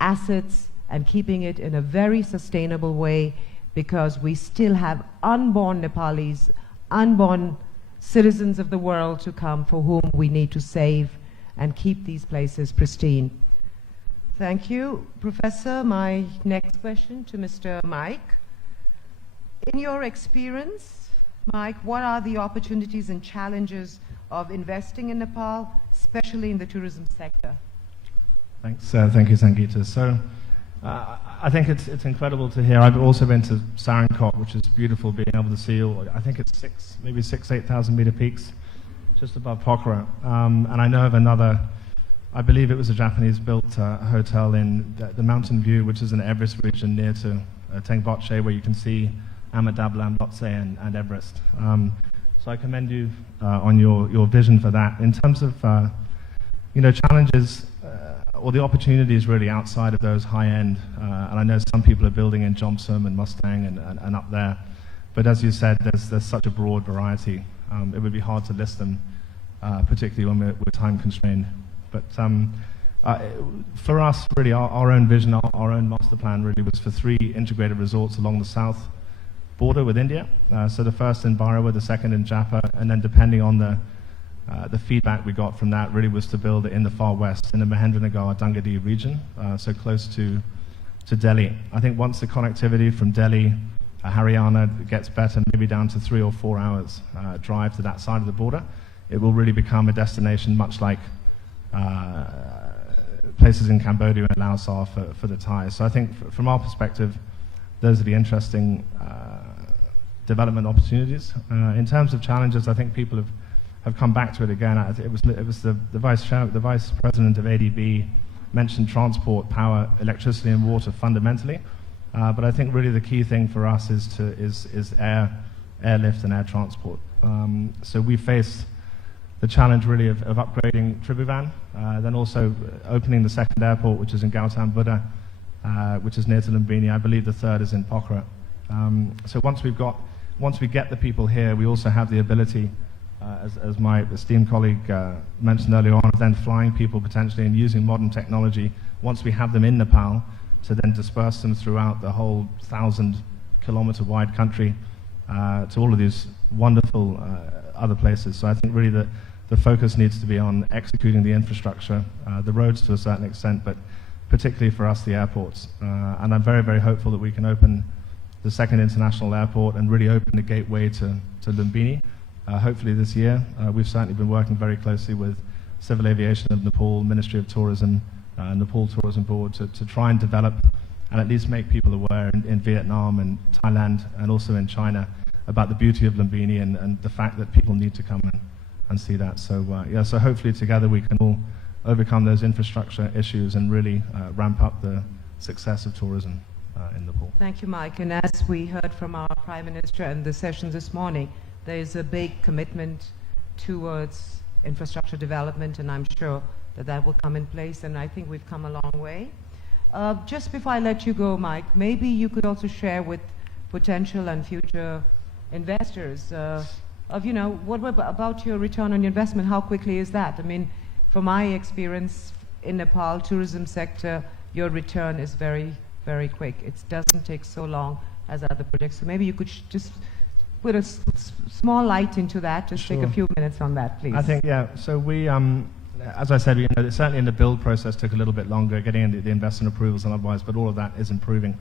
assets, and keeping it in a very sustainable way, because we still have unborn Nepalis, unborn citizens of the world to come for whom we need to save and keep these places pristine. Thank you, Professor. My next question to Mr. Mike. In your experience, Mike, what are the opportunities and challenges of investing in Nepal, especially in the tourism sector? Thanks. Thank you, Sangita. So I think it's incredible to hear. I've also been to Sarenkot, which is beautiful, being able to see all, I think it's 8,000 meter peaks just above Pokhara. And I know of another, I believe it was a Japanese-built hotel in the Mountain View, which is in the Everest region near to Tengboche, where you can see Amadabla, Lhotse, and Everest. So I commend you on your vision for that. In terms of challenges or the opportunities really outside of those high-end, and I know some people are building in Jomsom and Mustang and up there, but as you said, there's such a broad variety. It would be hard to list them, particularly when we're time constrained. But for us, really, our own vision, our own master plan really was for 3 integrated resorts along the south border with India. So the first in Bhairawa, the second in Japa, and then depending on the feedback we got from that really was to build it in the far west, in the Mahendranagar, Dangadi region, so close to Delhi. I think once the connectivity from Delhi, Haryana gets better, maybe down to 3 or 4 hours drive to that side of the border, it will really become a destination much like places in Cambodia and Laos are for the Thais. So I think from our perspective, those are the interesting development opportunities. In terms of challenges, I think people have come back to it again. It was the vice president of ADB mentioned transport, power, electricity, and water fundamentally. But I think really the key thing for us is airlift and air transport. So we faced the challenge really of upgrading Tribhuvan, then also opening the second airport, which is in Gautam Buddha, which is near to Lumbini. I believe the third is in Pokhara. So once we get the people here, we also have the ability, as my esteemed colleague mentioned earlier on, of then flying people potentially and using modern technology once we have them in Nepal to then disperse them throughout the whole 1,000-kilometer wide country to all of these wonderful other places. So I think really the focus needs to be on executing the infrastructure, the roads to a certain extent, but particularly for us, the airports. And I'm very, very hopeful that we can open the second international airport and really open the gateway to Lumbini. Hopefully this year. We've certainly been working very closely with Civil Aviation of Nepal, Ministry of Tourism, Nepal Tourism Board to try and develop and at least make people aware in Vietnam and Thailand and also in China about the beauty of Lumbini and the fact that people need to come and see that. So so hopefully together we can all overcome those infrastructure issues and really ramp up the success of tourism in Nepal. Thank you, Mike. And as we heard from our Prime Minister in the session this morning, there is a big commitment towards infrastructure development, and I'm sure that will come in place, and I think we've come a long way. Just before I let you go, Mike, maybe you could also share with potential and future investors what about your return on investment? How quickly is that? I mean, from my experience in Nepal tourism sector, your return is very, very quick. It doesn't take so long as other projects. So maybe you could just put a small light into that. Just Sure. take a few minutes on that, please. I think, so we, as I said, certainly in the build process took a little bit longer, getting the investment approvals and otherwise, but all of that is improving.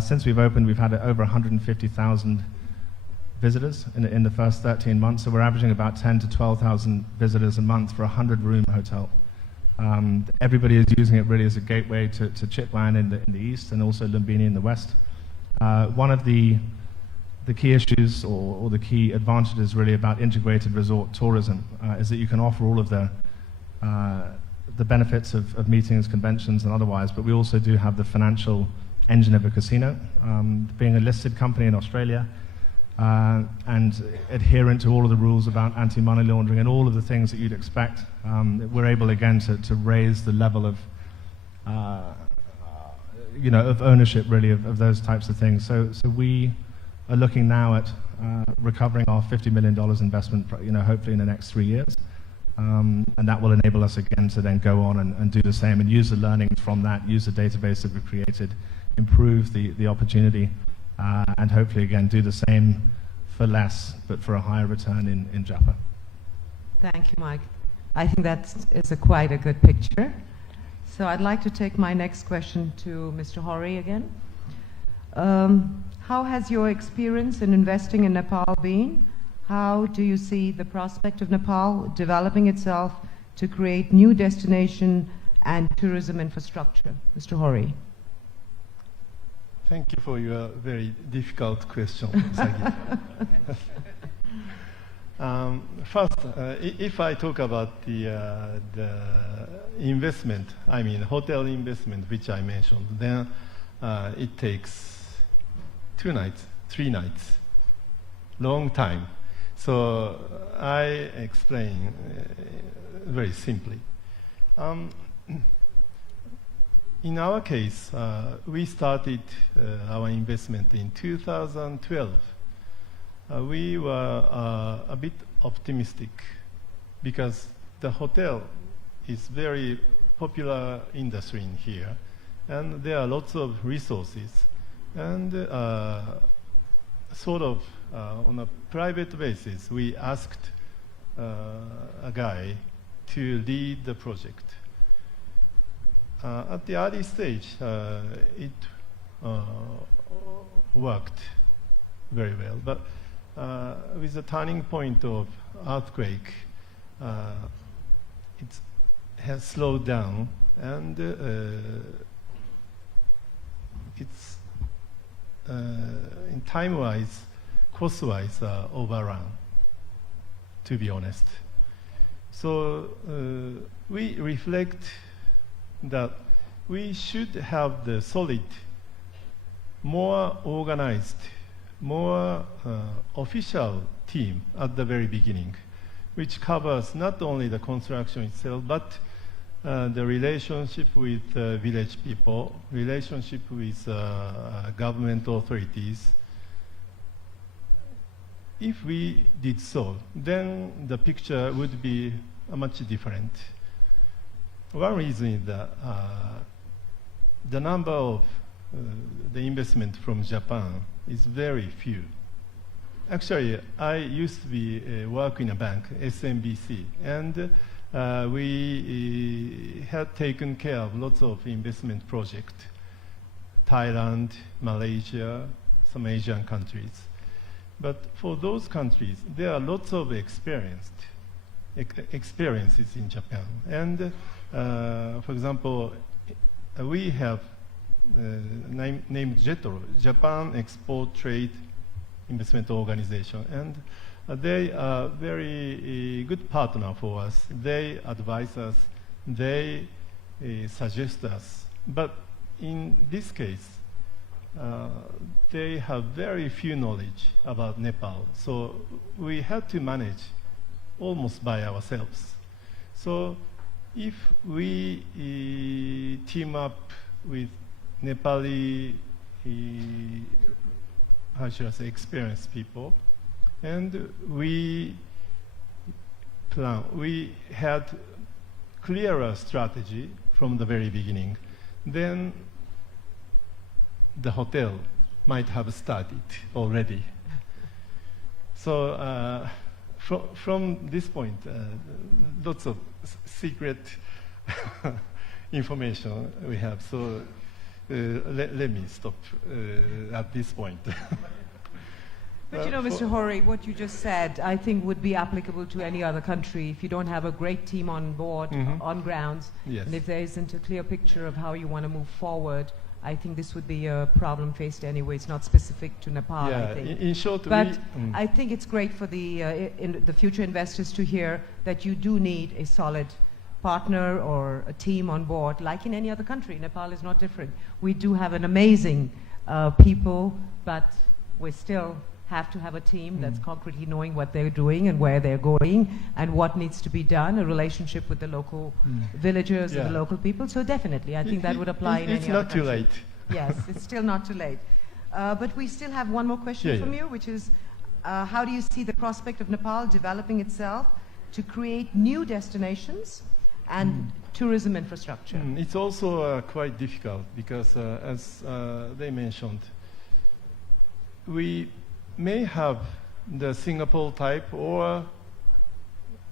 Since we've opened, we've had over 150,000 visitors in the first 13 months, so we're averaging about 10 to 12,000 visitors a month for a 100-room hotel. Everybody is using it really as a gateway to Chitwan in the east and also Lumbini in the west. One of the key issues or the key advantages really about integrated resort tourism is that you can offer all of the benefits of meetings, conventions and otherwise, but we also do have the financial engine of a casino. Being a listed company in Australia and adherent to all of the rules about anti-money laundering and all of the things that you'd expect, we're able again to raise the level of of ownership really of those types of things. So we are looking now at recovering our $50 million investment, hopefully in the next 3 years. And that will enable us again to then go on and do the same and use the learnings from that, use the database that we've created, improve the opportunity, and hopefully again do the same for less, but for a higher return in Japa. Thank you, Mike. I think that is quite a good picture. So I'd like to take my next question to Mr. Hori again. How has your experience in investing in Nepal been? How do you see the prospect of Nepal developing itself to create new destination and tourism infrastructure? Mr. Hori. Thank you for your very difficult question, Sangita. First, if I talk about the investment, I mean hotel investment, which I mentioned, then it takes 2 nights, 3 nights, long time. So I explain very simply. In our case, we started our investment in 2012. We were a bit optimistic because the hotel is very popular industry in here, and there are lots of resources. And sort of on a private basis, we asked a guy to lead the project. At the early stage, it worked very well, but with the turning point of earthquake, it has slowed down, and it's in time-wise, cost-wise, overrun, to be honest. So we reflect that we should have the solid, more organized, more official team at the very beginning, which covers not only the construction itself, but the relationship with village people, relationship with government authorities. If we did so, then the picture would be much different. One reason is that the number of the investment from Japan is very few. Actually, I used to be work in a bank, SMBC, and we had taken care of lots of investment projects, Thailand, Malaysia, some Asian countries. But for those countries, there are lots of experiences in Japan. And for example, we have named JETRO, Japan Export Trade Investment Organization, and they are very good partner for us. They advise us, they suggest us. But in this case, they have very few knowledge about Nepal. So we had to manage almost by ourselves. So if we team up with Nepali, how should I say, experienced people, and we had clearer strategy from the very beginning, then the hotel might have started already. So from this point, lots of secret information we have. So let me stop at this point. But you know, Mr. Hori, what you just said, I think would be applicable to any other country. If you don't have a great team on board, on grounds, Yes. and if there isn't a clear picture of how you want to move forward, I think this would be a problem faced anyway. It's not specific to Nepal, Yeah, I think. in short, But I think it's great for the future investors to hear that you do need a solid partner or a team on board, like in any other country. Nepal is not different. We do have an amazing people, but we still have to have a team that's concretely knowing what they're doing and where they're going and what needs to be done, a relationship with the local villagers and the local people. So definitely, I think that would apply in any other country. It's not too late. Yes, it's still not too late. But we still have one more question from you, which is, how do you see the prospect of Nepal developing itself to create new destinations and tourism infrastructure? It's also quite difficult because, as they mentioned, we may have the Singapore type, or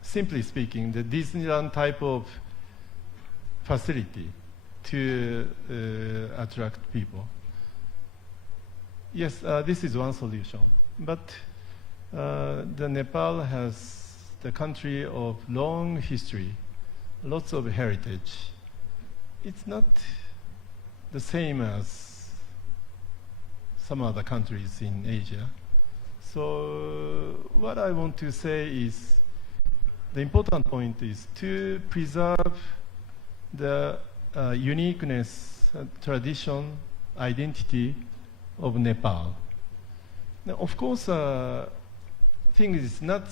simply speaking, the Disneyland type of facility to attract people. Yes, this is one solution. But the Nepal has the country of long history, lots of heritage. It's not the same as some other countries in Asia. So what I want to say is the important point is to preserve the uniqueness, tradition, identity of Nepal. Now, of course, things is not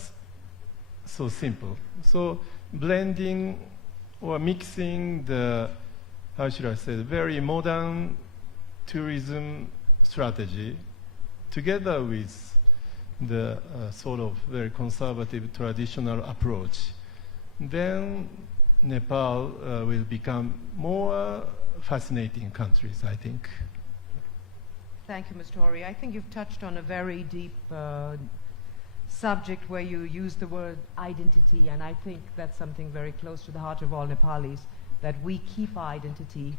so simple. So blending or mixing the, how should I say, the very modern tourism strategy together with the sort of very conservative traditional approach, then Nepal will become more fascinating countries, I think. Thank you, Mr. Hori. I think you've touched on a very deep subject where you use the word identity, and I think that's something very close to the heart of all Nepalis, that we keep our identity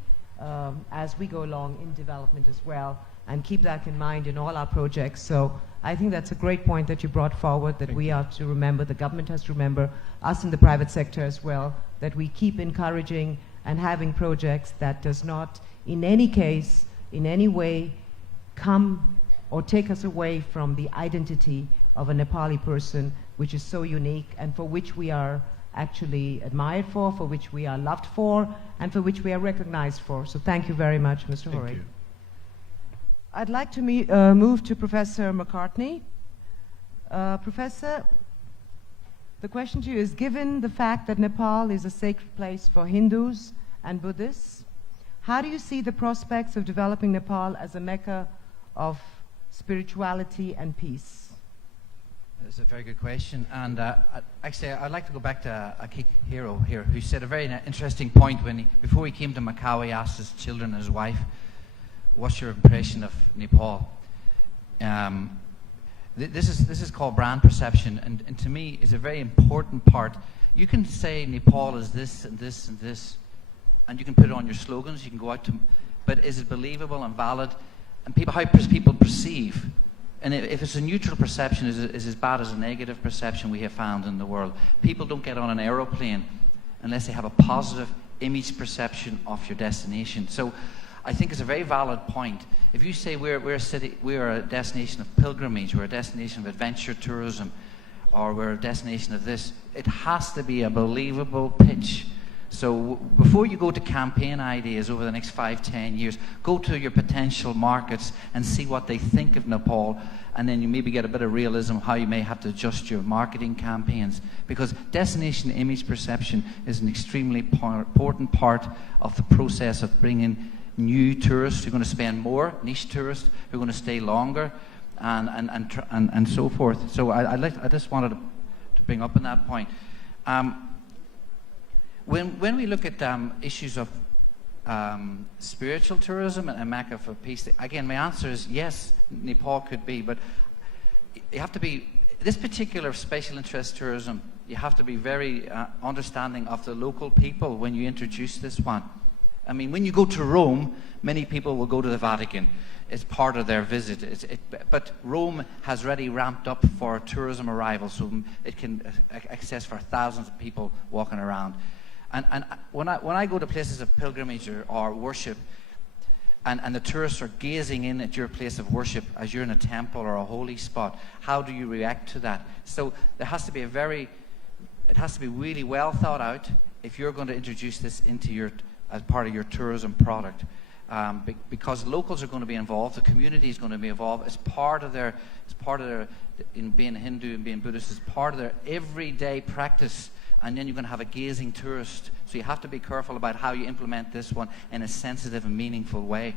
as we go along in development as well, and keep that in mind in all our projects. So I think that's a great point that you brought forward, that we have to remember, the government has to remember, us in the private sector as well, that we keep encouraging and having projects that does not, in any case, in any way, come or take us away from the identity of a Nepali person, which is so unique and for which we are actually admired for which we are loved for, and for which we are recognized for. So thank you very much, Mr. Hore. Thank you. I'd like to move to Professor McCartney. Professor, the question to you is, given the fact that Nepal is a sacred place for Hindus and Buddhists, how do you see the prospects of developing Nepal as a mecca of spirituality and peace? That's a very good question, and actually I'd like to go back to a key hero here who said a very interesting point before he came to Macau. He asked his children and his wife, what's your impression of Nepal? This is called brand perception, and to me it's a very important part. You can say Nepal is this and this and this, and you can put it on your slogans, you can go out to, but is it believable and valid? And how people perceive. And if it's a neutral perception, is as bad as a negative perception we have found in the world. People don't get on an aeroplane unless they have a positive image perception of your destination. So I think it's a very valid point. If you say we're a destination of pilgrimage, we're a destination of adventure tourism, or we're a destination of this, it has to be a believable pitch. So before you go to campaign ideas over the next 5, 10 years, go to your potential markets and see what they think of Nepal, and then you maybe get a bit of realism how you may have to adjust your marketing campaigns. Because destination image perception is an extremely important part of the process of bringing new tourists who are going to spend more, niche tourists who are going to stay longer, and so forth. So I just wanted to bring up on that point. When we look at issues of spiritual tourism and Mecca for peace, again, my answer is yes, Nepal could be, but you have to be, this particular special interest tourism, you have to be very understanding of the local people when you introduce this one. I mean, when you go to Rome, many people will go to the Vatican. It's part of their visit. But Rome has already ramped up for tourism arrivals, so it can access for thousands of people walking around. And when I go to places of pilgrimage or worship, and the tourists are gazing in at your place of worship as you're in a temple or a holy spot, how do you react to that? So there has to be it has to be really well thought out if you're going to introduce this into as part of your tourism product. Because locals are going to be involved, the community is going to be involved as part of their, in being Hindu and being Buddhist, as part of their everyday practice. And then you're going to have a gazing tourist. So you have to be careful about how you implement this one in a sensitive and meaningful way.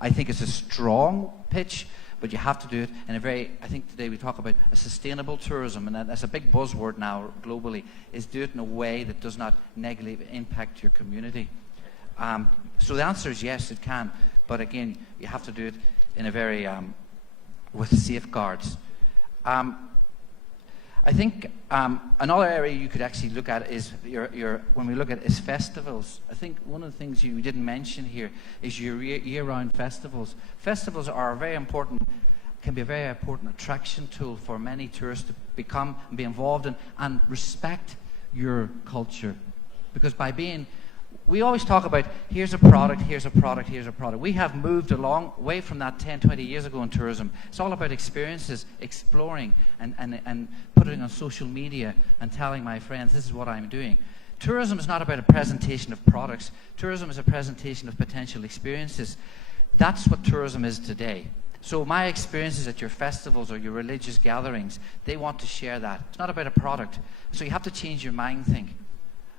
I think it's a strong pitch, but you have to do it in a very, I think today we talk about a sustainable tourism, and that's a big buzzword now globally, is do it in a way that does not negatively impact your community. So the answer is yes, it can, but again, you have to do it in a very, with safeguards. I think another area you could actually look at is when we look at is festivals. I think one of the things you didn't mention here is your year-round festivals. Festivals are very important, can be a very important attraction tool for many tourists to become and be involved in and respect your culture. Because by being, we always talk about here's a product, here's a product, here's a product. We have moved a long way from that 10, 20 years ago in tourism. It's all about experiences, exploring and putting on social media and telling my friends this is what I'm doing. Tourism is not about a presentation of products. Tourism is a presentation of potential experiences. That's what tourism is today. So my experiences at your festivals or your religious gatherings, they want to share that. It's not about a product. So you have to change your mind think.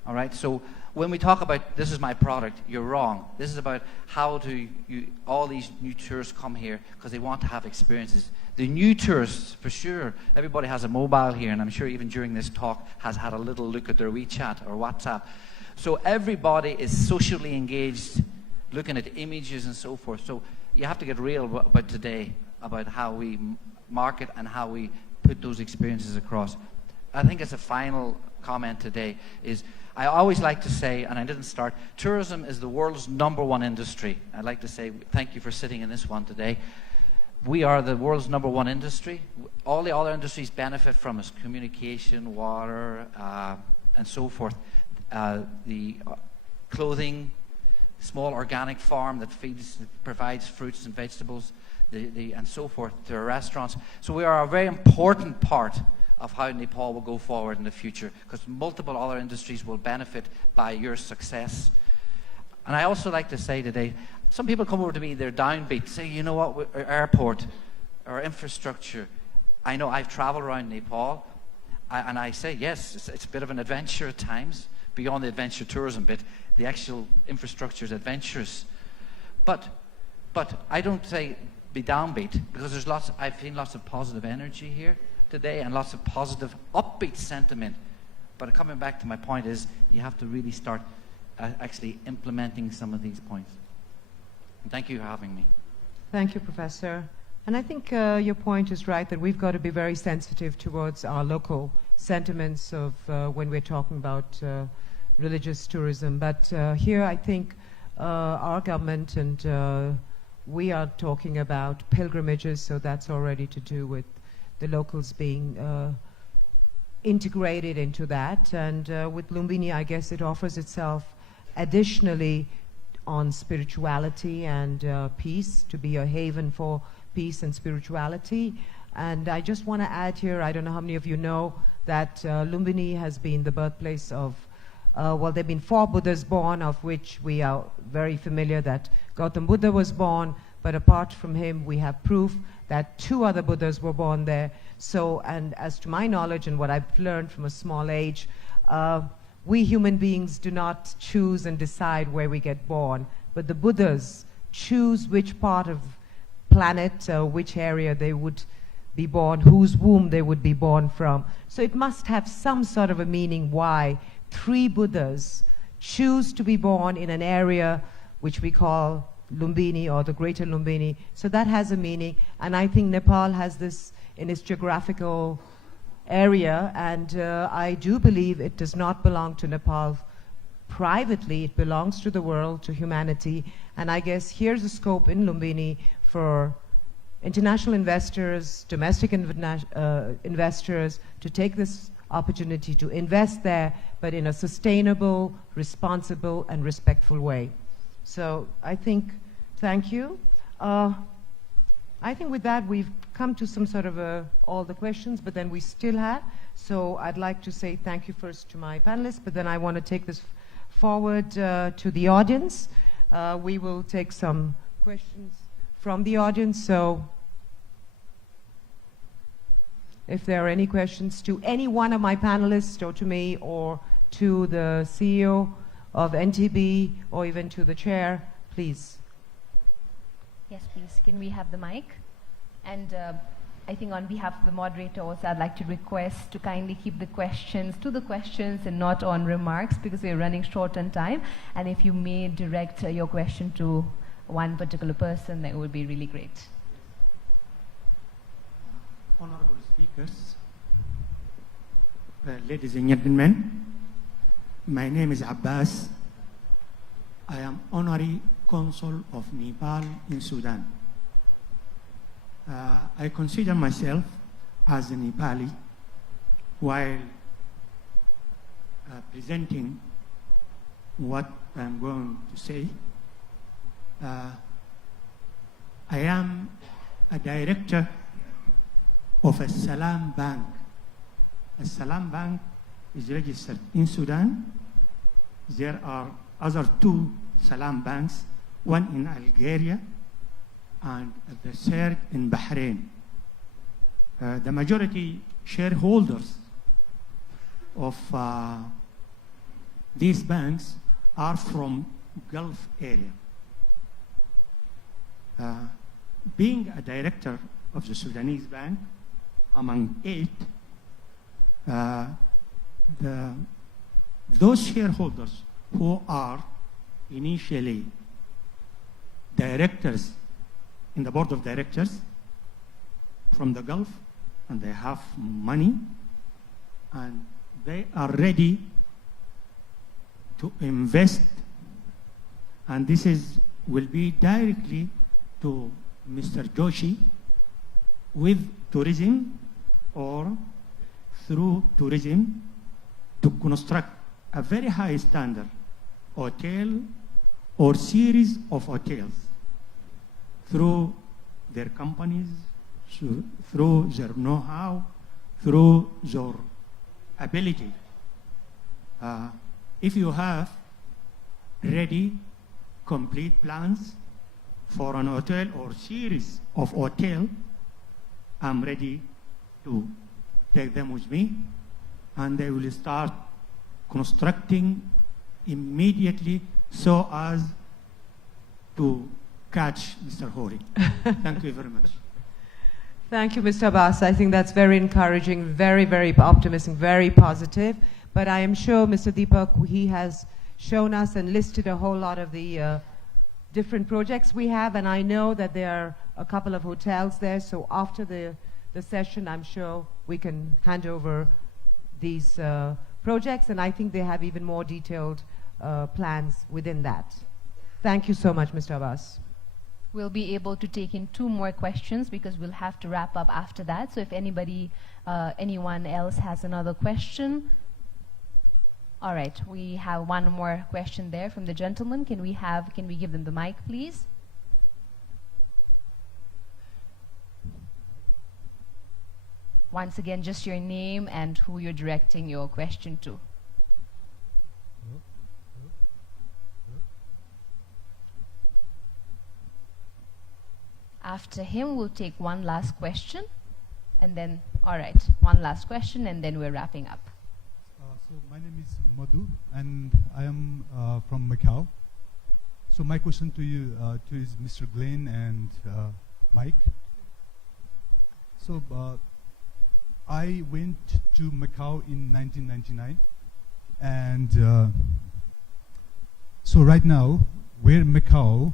All right, so when we talk about this is my product, you're wrong. This is about how do all these new tourists come here because they want to have experiences. The new tourists, for sure, everybody has a mobile here, and I'm sure even during this talk has had a little look at their WeChat or WhatsApp. So everybody is socially engaged, looking at images and so forth. So you have to get real about today, about how we market and how we put those experiences across. I think as a final comment today is, I always like to say, and I didn't start, tourism is the world's #1 industry. I'd like to say thank you for sitting in this one today. We are the world's #1 industry. All the other industries benefit from us, communication, water, and so forth. The clothing, small organic farm that provides fruits and vegetables, and so forth to our restaurants. So we are a very important part of how Nepal will go forward in the future, because multiple other industries will benefit by your success. And I also like to say today, some people come over to me, they're downbeat, say, you know what, our airport, our infrastructure. I know I've traveled around Nepal, and I say, yes, it's a bit of an adventure at times, beyond the adventure tourism bit. The actual infrastructure is adventurous. But I don't say be downbeat, because I've seen lots of positive energy here today and lots of positive, upbeat sentiment. But coming back to my point is, you have to really start actually implementing some of these points. And thank you for having me. Thank you, Professor. And I think your point is right, that we've got to be very sensitive towards our local sentiments of when we're talking about religious tourism. But here I think our government and we are talking about pilgrimages, so that's already to do with the locals being integrated into that. And with Lumbini, I guess it offers itself additionally on spirituality and peace, to be a haven for peace and spirituality. And I just want to add here, I don't know how many of you know that Lumbini has been the birthplace of, well, there have been 4 Buddhas born, of which we are very familiar that Gautam Buddha was born, but apart from him, we have proof that 2 other Buddhas were born there. So, and as to my knowledge and what I've learned from a small age, we human beings do not choose and decide where we get born, but the Buddhas choose which part of planet, which area they would be born, whose womb they would be born from. So it must have some sort of a meaning why 3 Buddhas choose to be born in an area which we call Lumbini, or the Greater Lumbini. So that has a meaning, and I think Nepal has this in its geographical area, and I do believe it does not belong to Nepal privately. It belongs to the world, to humanity, and I guess here's a scope in Lumbini for international investors, domestic investors, to take this opportunity to invest there, but in a sustainable, responsible, and respectful way. So I think, thank you. I think with that we've come to some sort of all the questions, but then we still have. So I'd like to say thank you first to my panelists, but then I want to take this forward to the audience. We will take some questions from the audience. So if there are any questions to any one of my panelists, or to me, or to the CEO of NTB, or even to the chair, please. Yes, please. Can we have the mic? And I think on behalf of the moderator also, I'd like to request to kindly keep the questions to the questions and not on remarks, because we're running short on time. And if you may direct your question to one particular person, that would be really great. Honorable speakers, ladies and gentlemen, my name is Abbas. I am Honorary Consul of Nepal in Sudan. I consider myself as a Nepali while presenting what I'm going to say. I am a director of a Salam Bank. A Salam Bank is registered in Sudan. There are other 2 Salam banks, one in Algeria and the 3rd in Bahrain. The majority shareholders of these banks are from Gulf area. Being a director of the Sudanese bank, among 8, those shareholders who are initially directors in the board of directors from the Gulf, and they have money, and they are ready to invest, and this will be directly to Mr. Joshi with tourism, or through tourism, to construct a very high standard hotel or series of hotels through their companies, through their know-how, through their ability. If you have ready, complete plans for an hotel or series of hotel, I'm ready to take them with me, and they will start constructing immediately so as to catch Mr. Hori. Thank you very much. Thank you, Mr. Abbas. I think that's very encouraging, very, very optimistic, very positive. But I am sure Mr. Deepak, he has shown us and listed a whole lot of the different projects we have, and I know that there are a couple of hotels there, so after the session, I'm sure we can hand over these projects, and I think they have even more detailed plans within that. Thank you so much, Mr. Abbas. We'll be able to take in 2 more questions because we'll have to wrap up after that. So if anyone else has another question. All right, we have one more question there from the gentleman. Can we give them the mic, please? Once again, just your name and who you're directing your question to. After him, we'll take one last question, and then, all right, one last question, and then we're wrapping up. So my name is Madhu, and I am from Macau. So my question to you is Mr. Glenn and Mike. So I went to Macau in 1999, and so right now, where Macau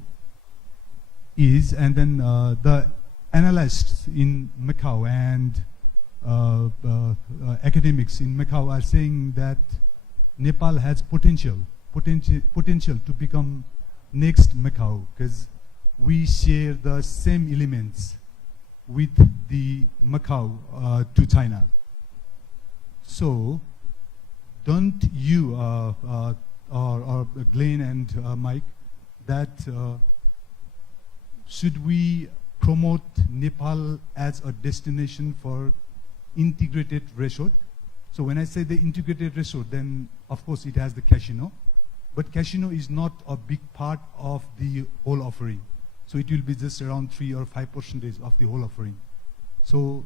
is, and then the analysts in Macau and academics in Macau are saying that Nepal has potential to become next Macau, because we share the same elements with the Macau to China. So don't you or Glenn and Mike, that should we promote Nepal as a destination for integrated resort? So when I say the integrated resort, then of course it has the casino, but casino is not a big part of the whole offering. So it will be just around 3 or 5% of the whole offering. So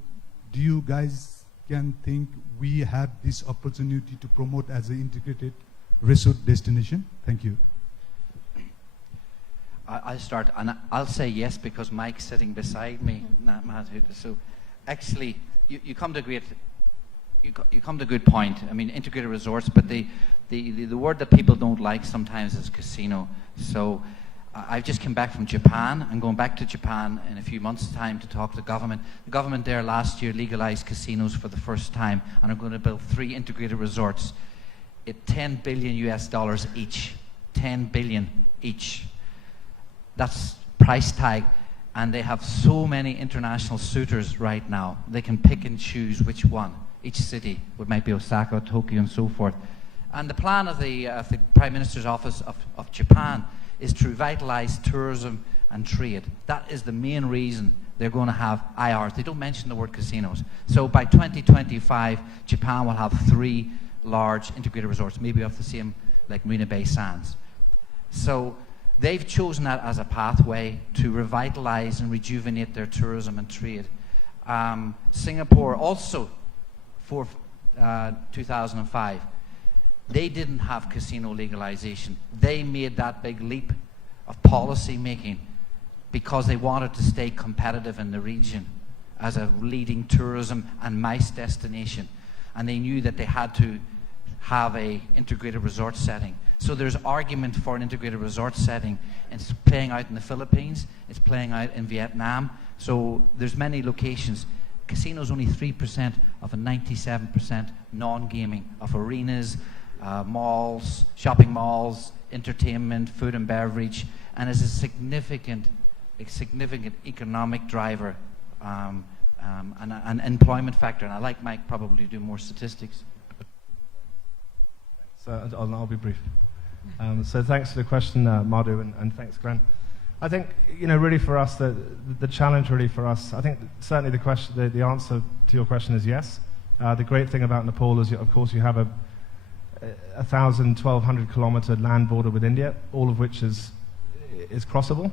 do you guys can think we have this opportunity to promote as an integrated resort destination? Thank you. I'll start, and I'll say yes because Mike's sitting beside me. So actually, you come to a good point. I mean, integrated resorts, but the word that people don't like sometimes is casino. So I've just come back from Japan. I'm going back to Japan in a few months' time to talk to the government. The government there last year legalized casinos for the first time, and are going to build 3 integrated resorts at $10 billion US each. 10 billion each. That's price tag, and they have so many international suitors right now. They can pick and choose which one. Each city, it might be Osaka, Tokyo, and so forth. And the plan of the Prime Minister's Office of Japan is to revitalize tourism and trade. That is the main reason they're going to have IRs. They don't mention the word casinos. So by 2025, Japan will have 3 large integrated resorts, maybe off the same like Marina Bay Sands. So they've chosen that as a pathway to revitalize and rejuvenate their tourism and trade. Singapore also, for 2005, they didn't have casino legalization. They made that big leap of policy making because they wanted to stay competitive in the region as a leading tourism and MICE destination. And they knew that they had to have a integrated resort setting. So there's argument for an integrated resort setting. It's playing out in the Philippines, it's playing out in Vietnam. So there's many locations. Casinos only 3% of a 97% non-gaming of arenas, malls, shopping malls, entertainment, food and beverage, and is a significant economic driver and an employment factor. And I'd like Mike probably to do more statistics. I'll be brief. So thanks for the question, Madhu, and thanks, Glenn. I think, really for us, the challenge really for us, I think certainly the answer to your question is yes. The great thing about Nepal is, of course, you have a 1,200 kilometer land border with India, all of which is crossable.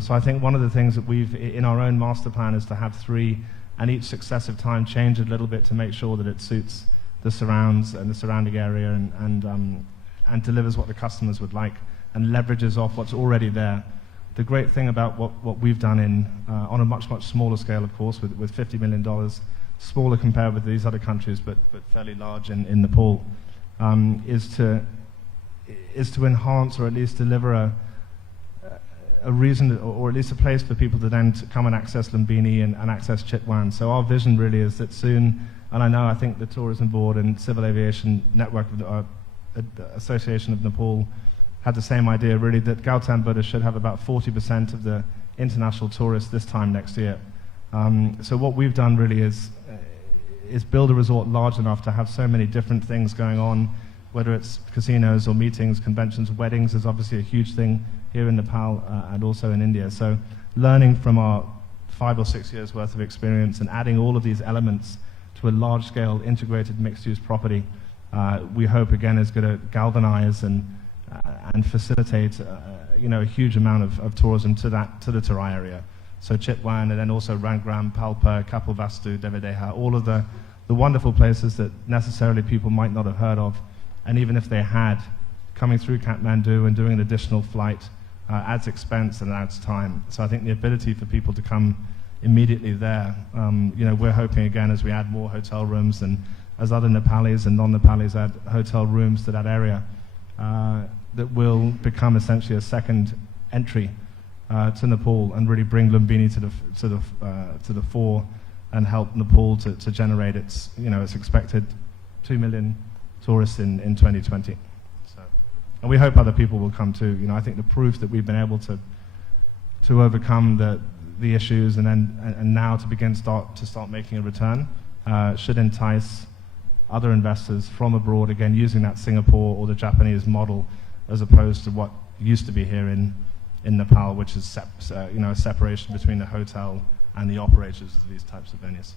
So I think one of the things that we've, in our own master plan, is to have 3, and each successive time change it a little bit to make sure that it suits the surrounds and the surrounding area and delivers what the customers would like and leverages off what's already there. The great thing about what we've done on a much, much smaller scale, of course, with $50 million, smaller compared with these other countries, but fairly large in Nepal, is to enhance or at least deliver a reason, or at least a place for people to then come and access Lumbini and access Chitwan. So our vision really is that soon, and I think the Tourism Board and Civil Aviation Network Association of Nepal had the same idea, really, that Gautam Buddha should have about 40% of the international tourists this time next year. So what we've done really is build a resort large enough to have so many different things going on, whether it's casinos or meetings, conventions, weddings is obviously a huge thing here in Nepal and also in India. So learning from our 5 or 6 years worth of experience and adding all of these elements to a large-scale integrated mixed-use property, we hope again is going to galvanize and facilitate a huge amount of tourism to the Terai area. So Chitwan, and then also Rangram, Palpa, Kapilvastu, Devadeha, all of the wonderful places that necessarily people might not have heard of, and even if they had, coming through Kathmandu and doing an additional flight adds expense and adds time. So I think the ability for people to come immediately there, we're hoping again as we add more hotel rooms and as other Nepalis and non-Nepalis add hotel rooms to that area, that will become essentially a second entry to Nepal and really bring Lumbini to the fore and help Nepal to generate its expected 2 million tourists in 2020. So, and we hope other people will come too. I think the proof that we've been able to overcome the issues and now to start making a return should entice other investors from abroad, again using that Singapore or the Japanese model as opposed to what used to be here in Nepal, which is a separation between the hotel and the operators of these types of venues.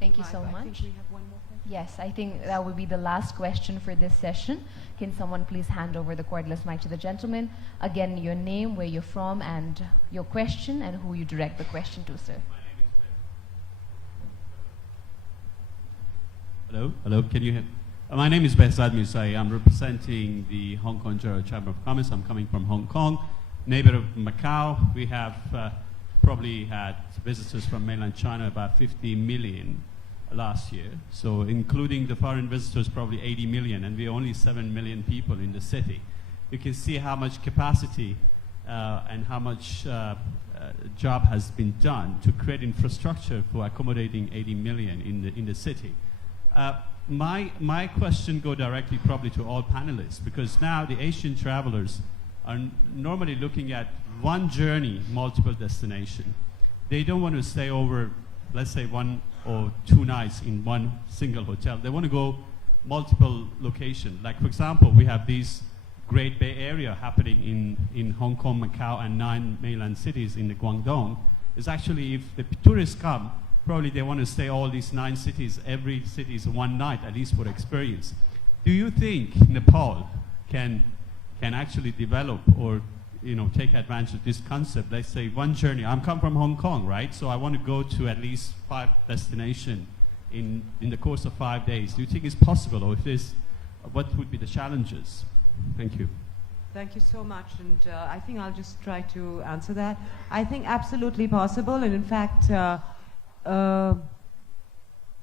Thank you so much. I think we have one more question. Yes, I think that will be the last question for this session. Can someone please hand over the cordless mic to the gentleman? Again, your name, where you're from, and your question, and who you direct the question to, sir. Hello, can you hear? My name is Behzad Musai. I'm representing the Hong Kong General Chamber of Commerce. I'm coming from Hong Kong, neighbor of Macau. We have probably had visitors from mainland China, about 50 million last year. So including the foreign visitors, probably 80 million, and we're only 7 million people in the city. You can see how much capacity and how much job has been done to create infrastructure for accommodating 80 million in the city. My question go directly probably to all panelists, because now the Asian travelers are normally looking at one journey, multiple destination. They don't want to stay over, let's say 1 or 2 nights in one single hotel. They want to go multiple location. Like for example, we have these Great Bay Area happening in Hong Kong, Macau, and 9 mainland cities in the Guangdong. It's actually, if the tourists come, probably they want to stay all these 9 cities, every city is 1 night, at least for experience. Do you think Nepal can actually develop or take advantage of this concept? Let's say one journey. I'm come from Hong Kong, right? So I want to go to at least 5 destinations in the course of 5 days. Do you think it's possible, or if this, what would be the challenges? Thank you. Thank you so much, and I think I'll just try to answer that. I think absolutely possible, and in fact,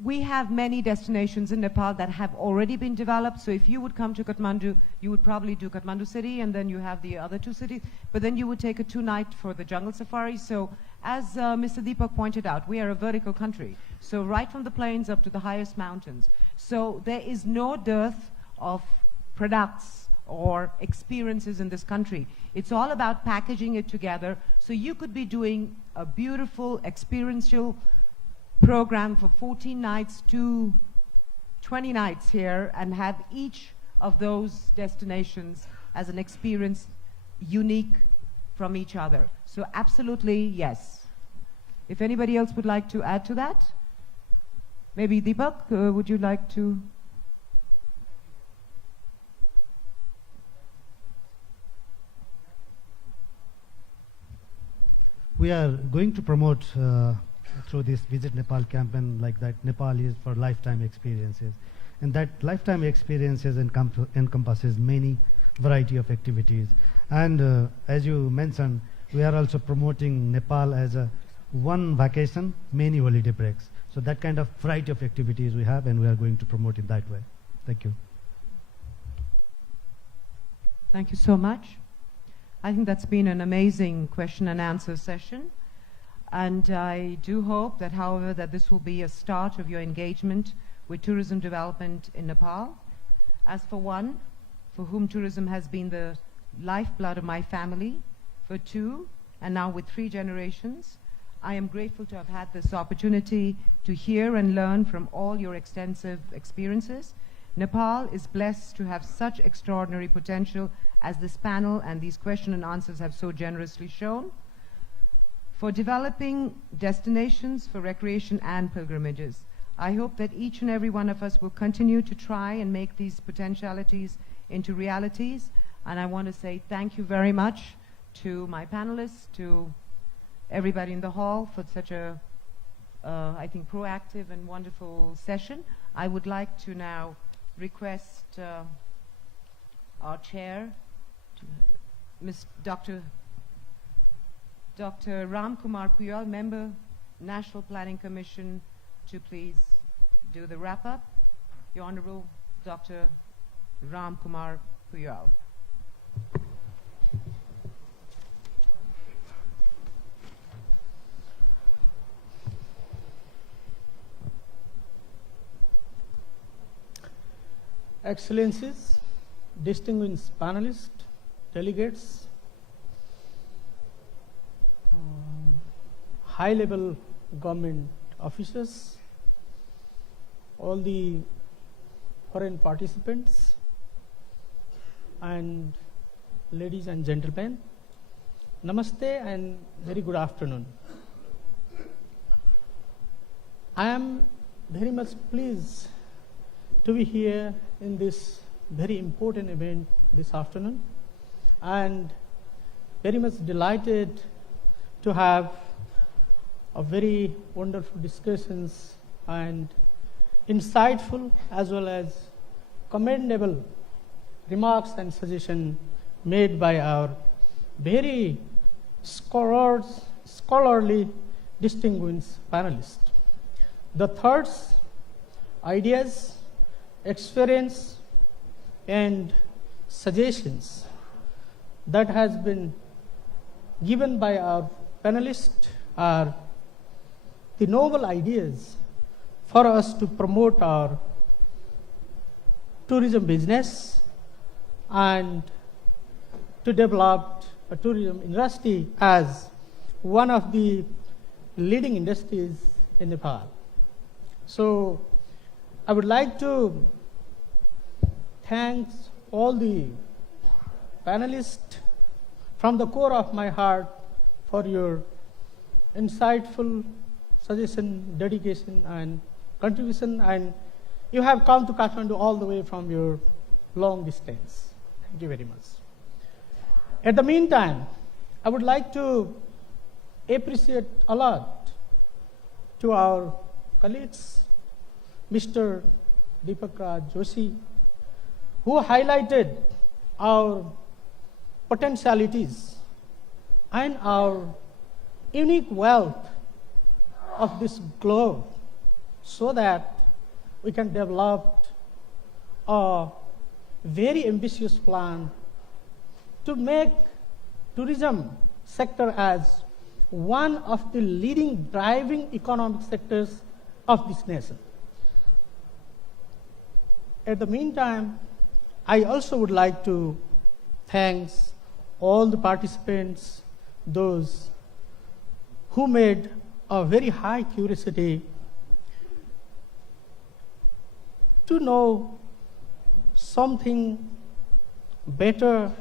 we have many destinations in Nepal that have already been developed. So if you would come to Kathmandu, you would probably do Kathmandu city, and then you have the other 2 cities, but then you would take a 2-night for the jungle safari. So as Mr. Deepak pointed out, we are a vertical country. So right from the plains up to the highest mountains. So there is no dearth of products or experiences in this country. It's all about packaging it together. So you could be doing a beautiful experiential program for 14 nights to 20 nights here and have each of those destinations as an experience unique from each other. So absolutely yes. If anybody else would like to add to that, maybe Deepak, would you like to? We are going to promote through this Visit Nepal campaign like that Nepal is for lifetime experiences. And that lifetime experiences encompasses many variety of activities. And as you mentioned, we are also promoting Nepal as a one vacation, many holiday breaks. So that kind of variety of activities we have, and we are going to promote it that way. Thank you. Thank you so much. I think that's been an amazing question and answer session. And I do hope that, however, that this will be a start of your engagement with tourism development in Nepal. As for one, for whom tourism has been the lifeblood of my family, for two, and now with 3 generations, I am grateful to have had this opportunity to hear and learn from all your extensive experiences. Nepal is blessed to have such extraordinary potential as this panel and these question and answers have so generously shown, for developing destinations for recreation and pilgrimages. I hope that each and every one of us will continue to try and make these potentialities into realities. And I want to say thank you very much to my panelists, to everybody in the hall for such a, I think, proactive and wonderful session. I would like to now request our chair, Dr. Ram Kumar Phuyal, Member, National Planning Commission, to please do the wrap-up. The Honorable Dr. Ram Kumar Phuyal. Excellencies, distinguished panelists, delegates, high-level government officers, all the foreign participants, and ladies and gentlemen, namaste and very good afternoon. I am very much pleased to be here in this very important event this afternoon, and very much delighted to have a very wonderful discussions and insightful as well as commendable remarks and suggestions made by our very scholarly distinguished panelists. The thoughts, ideas, experience and suggestions that has been given by our panelists are the novel ideas for us to promote our tourism business and to develop a tourism industry as one of the leading industries in Nepal. So I would like to thank all the panelists from the core of my heart for your insightful suggestion, dedication and contribution, and you have come to Kathmandu all the way from your long distance. Thank you very much. At the meantime, I would like to appreciate a lot to our colleagues, Mr. Deepak Joshi, who highlighted our potentialities and our unique wealth of this globe so that we can develop a very ambitious plan to make tourism sector as one of the leading driving economic sectors of this nation. At the meantime, I also would like to thank all the participants, those who made a very high curiosity to know something better,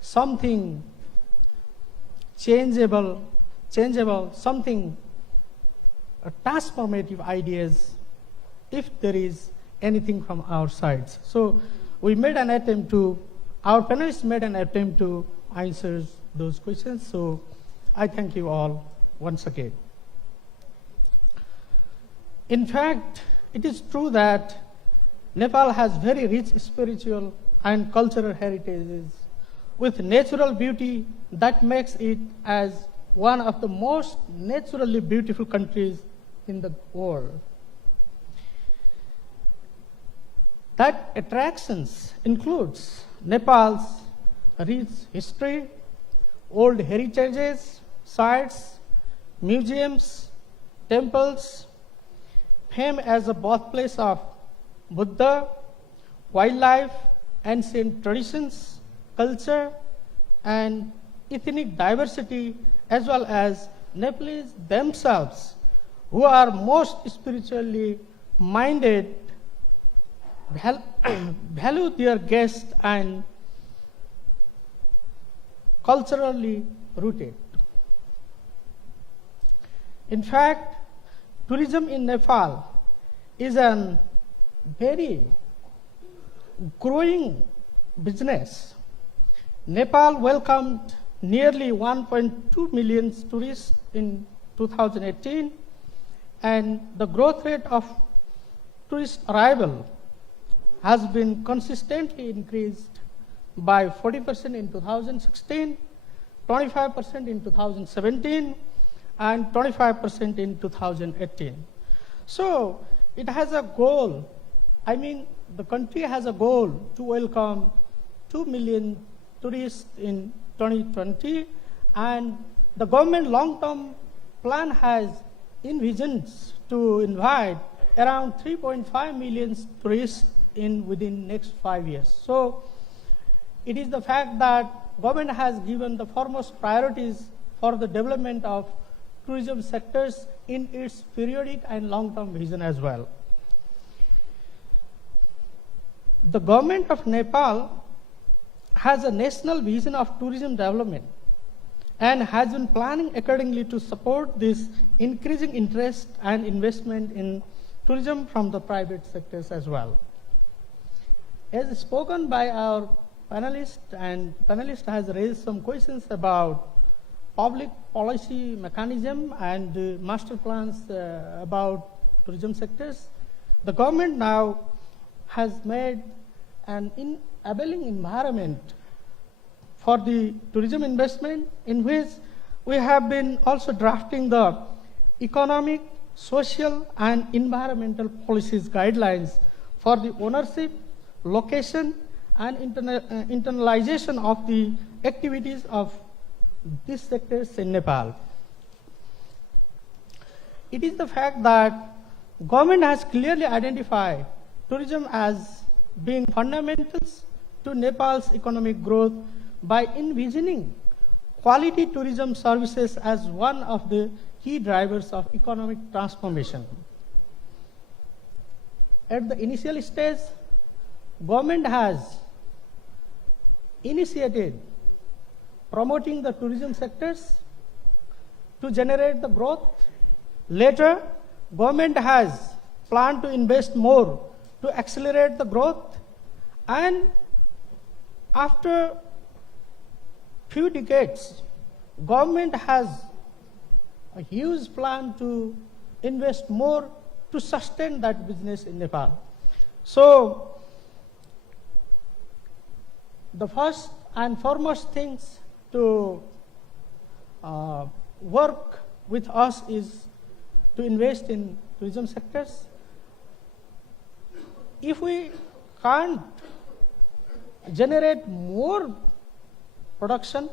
something changeable, something transformative ideas if there is anything from our sides. So we made an attempt to, our panelists made an attempt to answer those questions. So I thank you all once again. In fact, it is true that Nepal has very rich spiritual and cultural heritages with natural beauty that makes it as one of the most naturally beautiful countries in the world. That attractions includes Nepal's rich history, old heritages, sites, museums, temples, fame as a birthplace of Buddha, wildlife, ancient traditions, culture, and ethnic diversity, as well as Nepalese themselves, who are most spiritually minded, value their guests, and culturally rooted. In fact, tourism in Nepal is a very growing business. Nepal welcomed nearly 1.2 million tourists in 2018, and the growth rate of tourist arrival has been consistently increased by 40% in 2016, 25% in 2017, and 25% in 2018. So it has a goal, the country has a goal to welcome 2 million tourists in 2020, and the government long-term plan has envisions to invite around 3.5 million tourists within next 5 years. So it is the fact that government has given the foremost priorities for the development of tourism sectors in its periodic and long-term vision as well. The government of Nepal has a national vision of tourism development and has been planning accordingly to support this increasing interest and investment in tourism from the private sectors as well. As spoken by our panelist, and panelist has raised some questions about public policy mechanism and master plans about tourism sectors. The government now has made an enabling environment for the tourism investment, in which we have been also drafting the economic, social, and environmental policies guidelines for the ownership, location, and internalization of the activities of these sectors in Nepal. It is the fact that government has clearly identified tourism as being fundamentals to Nepal's economic growth by envisioning quality tourism services as one of the key drivers of economic transformation. At the initial stage, government has initiated promoting the tourism sectors to generate the growth. Later, government has planned to invest more to accelerate the growth, and after few decades, government has a huge plan to invest more to sustain that business in Nepal. So the first and foremost things to work with us is to invest in tourism sectors. If we can't generate more production,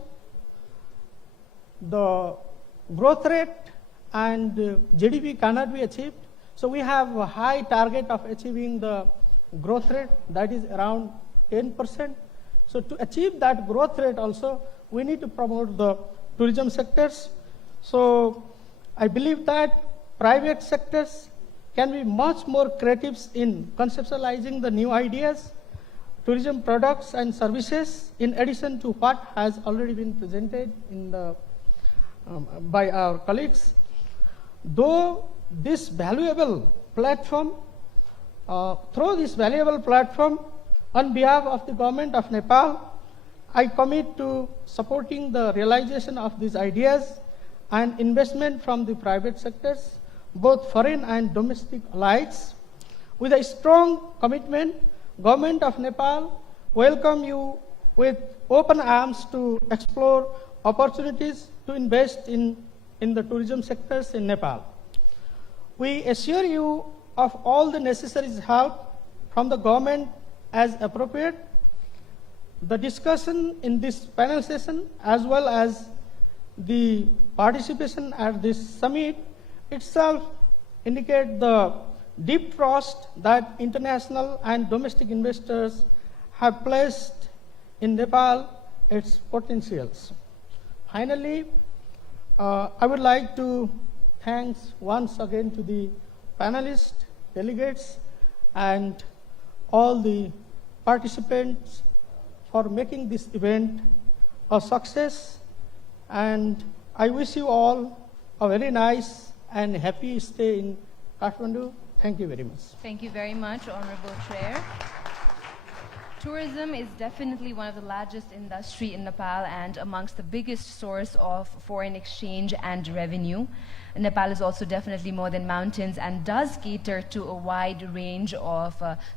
the growth rate and GDP cannot be achieved. So we have a high target of achieving the growth rate, that is around 10%. So to achieve that growth rate also, we need to promote the tourism sectors. So I believe that private sectors can be much more creative in conceptualizing the new ideas, tourism products and services in addition to what has already been presented in the, by our colleagues. Though this valuable platform, through this valuable platform, on behalf of the government of Nepal, I commit to supporting the realization of these ideas and investment from the private sectors, both foreign and domestic alike. With a strong commitment, Government of Nepal welcome you with open arms to explore opportunities to invest in the tourism sectors in Nepal. We assure you of all the necessary help from the government as appropriate. The discussion in this panel session, as well as the participation at this summit itself, indicate the deep trust that international and domestic investors have placed in Nepal, its potentials. Finally, I would like to thank once again to the panelists, delegates, and all the participants for making this event a success. And I wish you all a very nice and happy stay in Kathmandu. Thank you very much. Thank you very much, Honorable Chair. Tourism is definitely one of the largest industry in Nepal and amongst the biggest source of foreign exchange and revenue. Nepal is also definitely more than mountains and does cater to a wide range of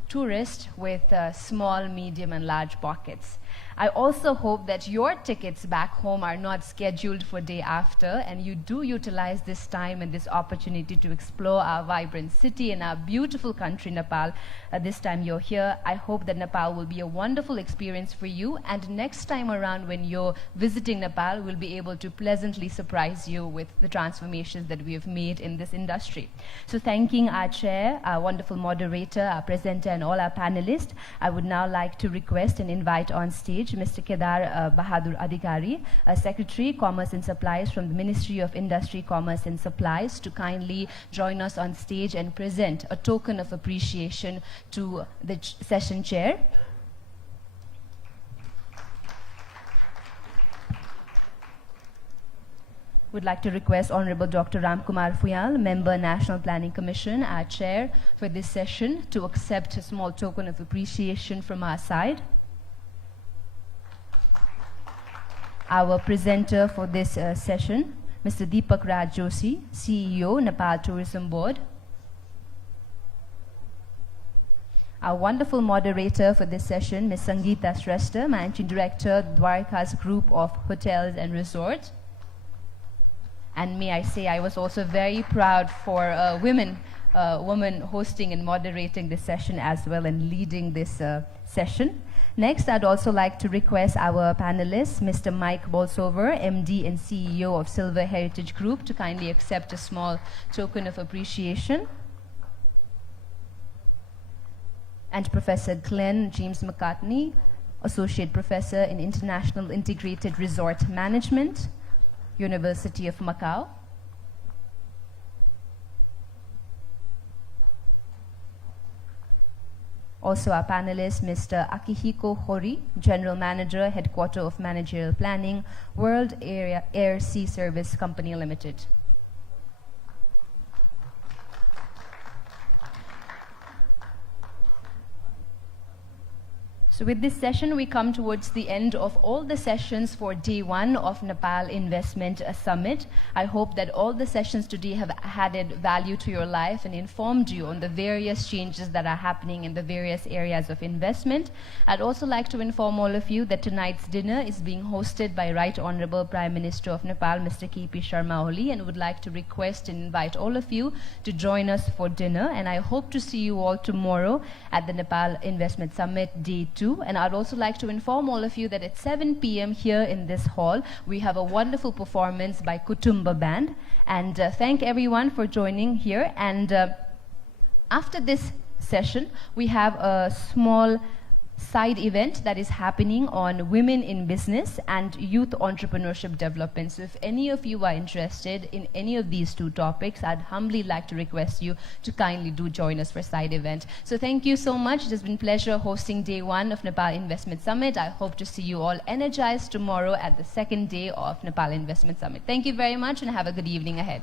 tourists with small, medium, and large pockets. I also hope that your tickets back home are not scheduled for day after, and you do utilize this time and this opportunity to explore our vibrant city and our beautiful country, Nepal. This time you're here, I hope that Nepal will be a wonderful experience for you, and next time around when you're visiting Nepal, we'll be able to pleasantly surprise you with the transformations that we have made in this industry. So thanking our chair, our wonderful moderator, our presenter, and all our panelists, I would now like to request and invite on stage Mr. Kedar Bahadur Adhikari, Secretary, Commerce and Supplies from the Ministry of Industry, Commerce and Supplies, to kindly join us on stage and present a token of appreciation to the session chair. Would like to request Honorable Dr. Kumar Phuyal, Member, National Planning Commission, our chair for this session, to accept a small token of appreciation from our side. Our presenter for this session, Mr. Deepak Joshi, CEO, Nepal Tourism Board. Our wonderful moderator for this session, Ms. Sangita Shrestha, Managing Director, Dwarka's Group of Hotels and Resorts. And may I say, I was also very proud for a woman hosting and moderating this session as well and leading this session. Next, I'd also like to request our panelists, Mr. Mike Bolsover, MD and CEO of Silver Heritage Group, to kindly accept a small token of appreciation. And Professor Glenn James McCartney, Associate Professor in International Integrated Resort Management, University of Macau. Also our panelist, Mr. Akihiko Hori, General Manager, Headquarter of Managerial Planning, World Air Sea Service Company Limited. So with this session, we come towards the end of all the sessions for day one of Nepal Investment Summit. I hope that all the sessions today have added value to your life and informed you on the various changes that are happening in the various areas of investment. I'd also like to inform all of you that tonight's dinner is being hosted by Right Honorable Prime Minister of Nepal, Mr. K.P. Sharma Oli, and would like to request and invite all of you to join us for dinner. And I hope to see you all tomorrow at the Nepal Investment Summit Day 2. And I'd also like to inform all of you that at 7 p.m. here in this hall, we have a wonderful performance by Kutumba Band. And thank everyone for joining here. And after this session, we have a small side event that is happening on women in business and youth entrepreneurship development. So if any of you are interested in any of these two topics, I'd humbly like to request you to kindly do join us for side event. So thank you so much. It has been a pleasure hosting day 1 of Nepal Investment Summit. I hope to see you all energized tomorrow at the second day of Nepal Investment Summit. Thank you very much and have a good evening ahead.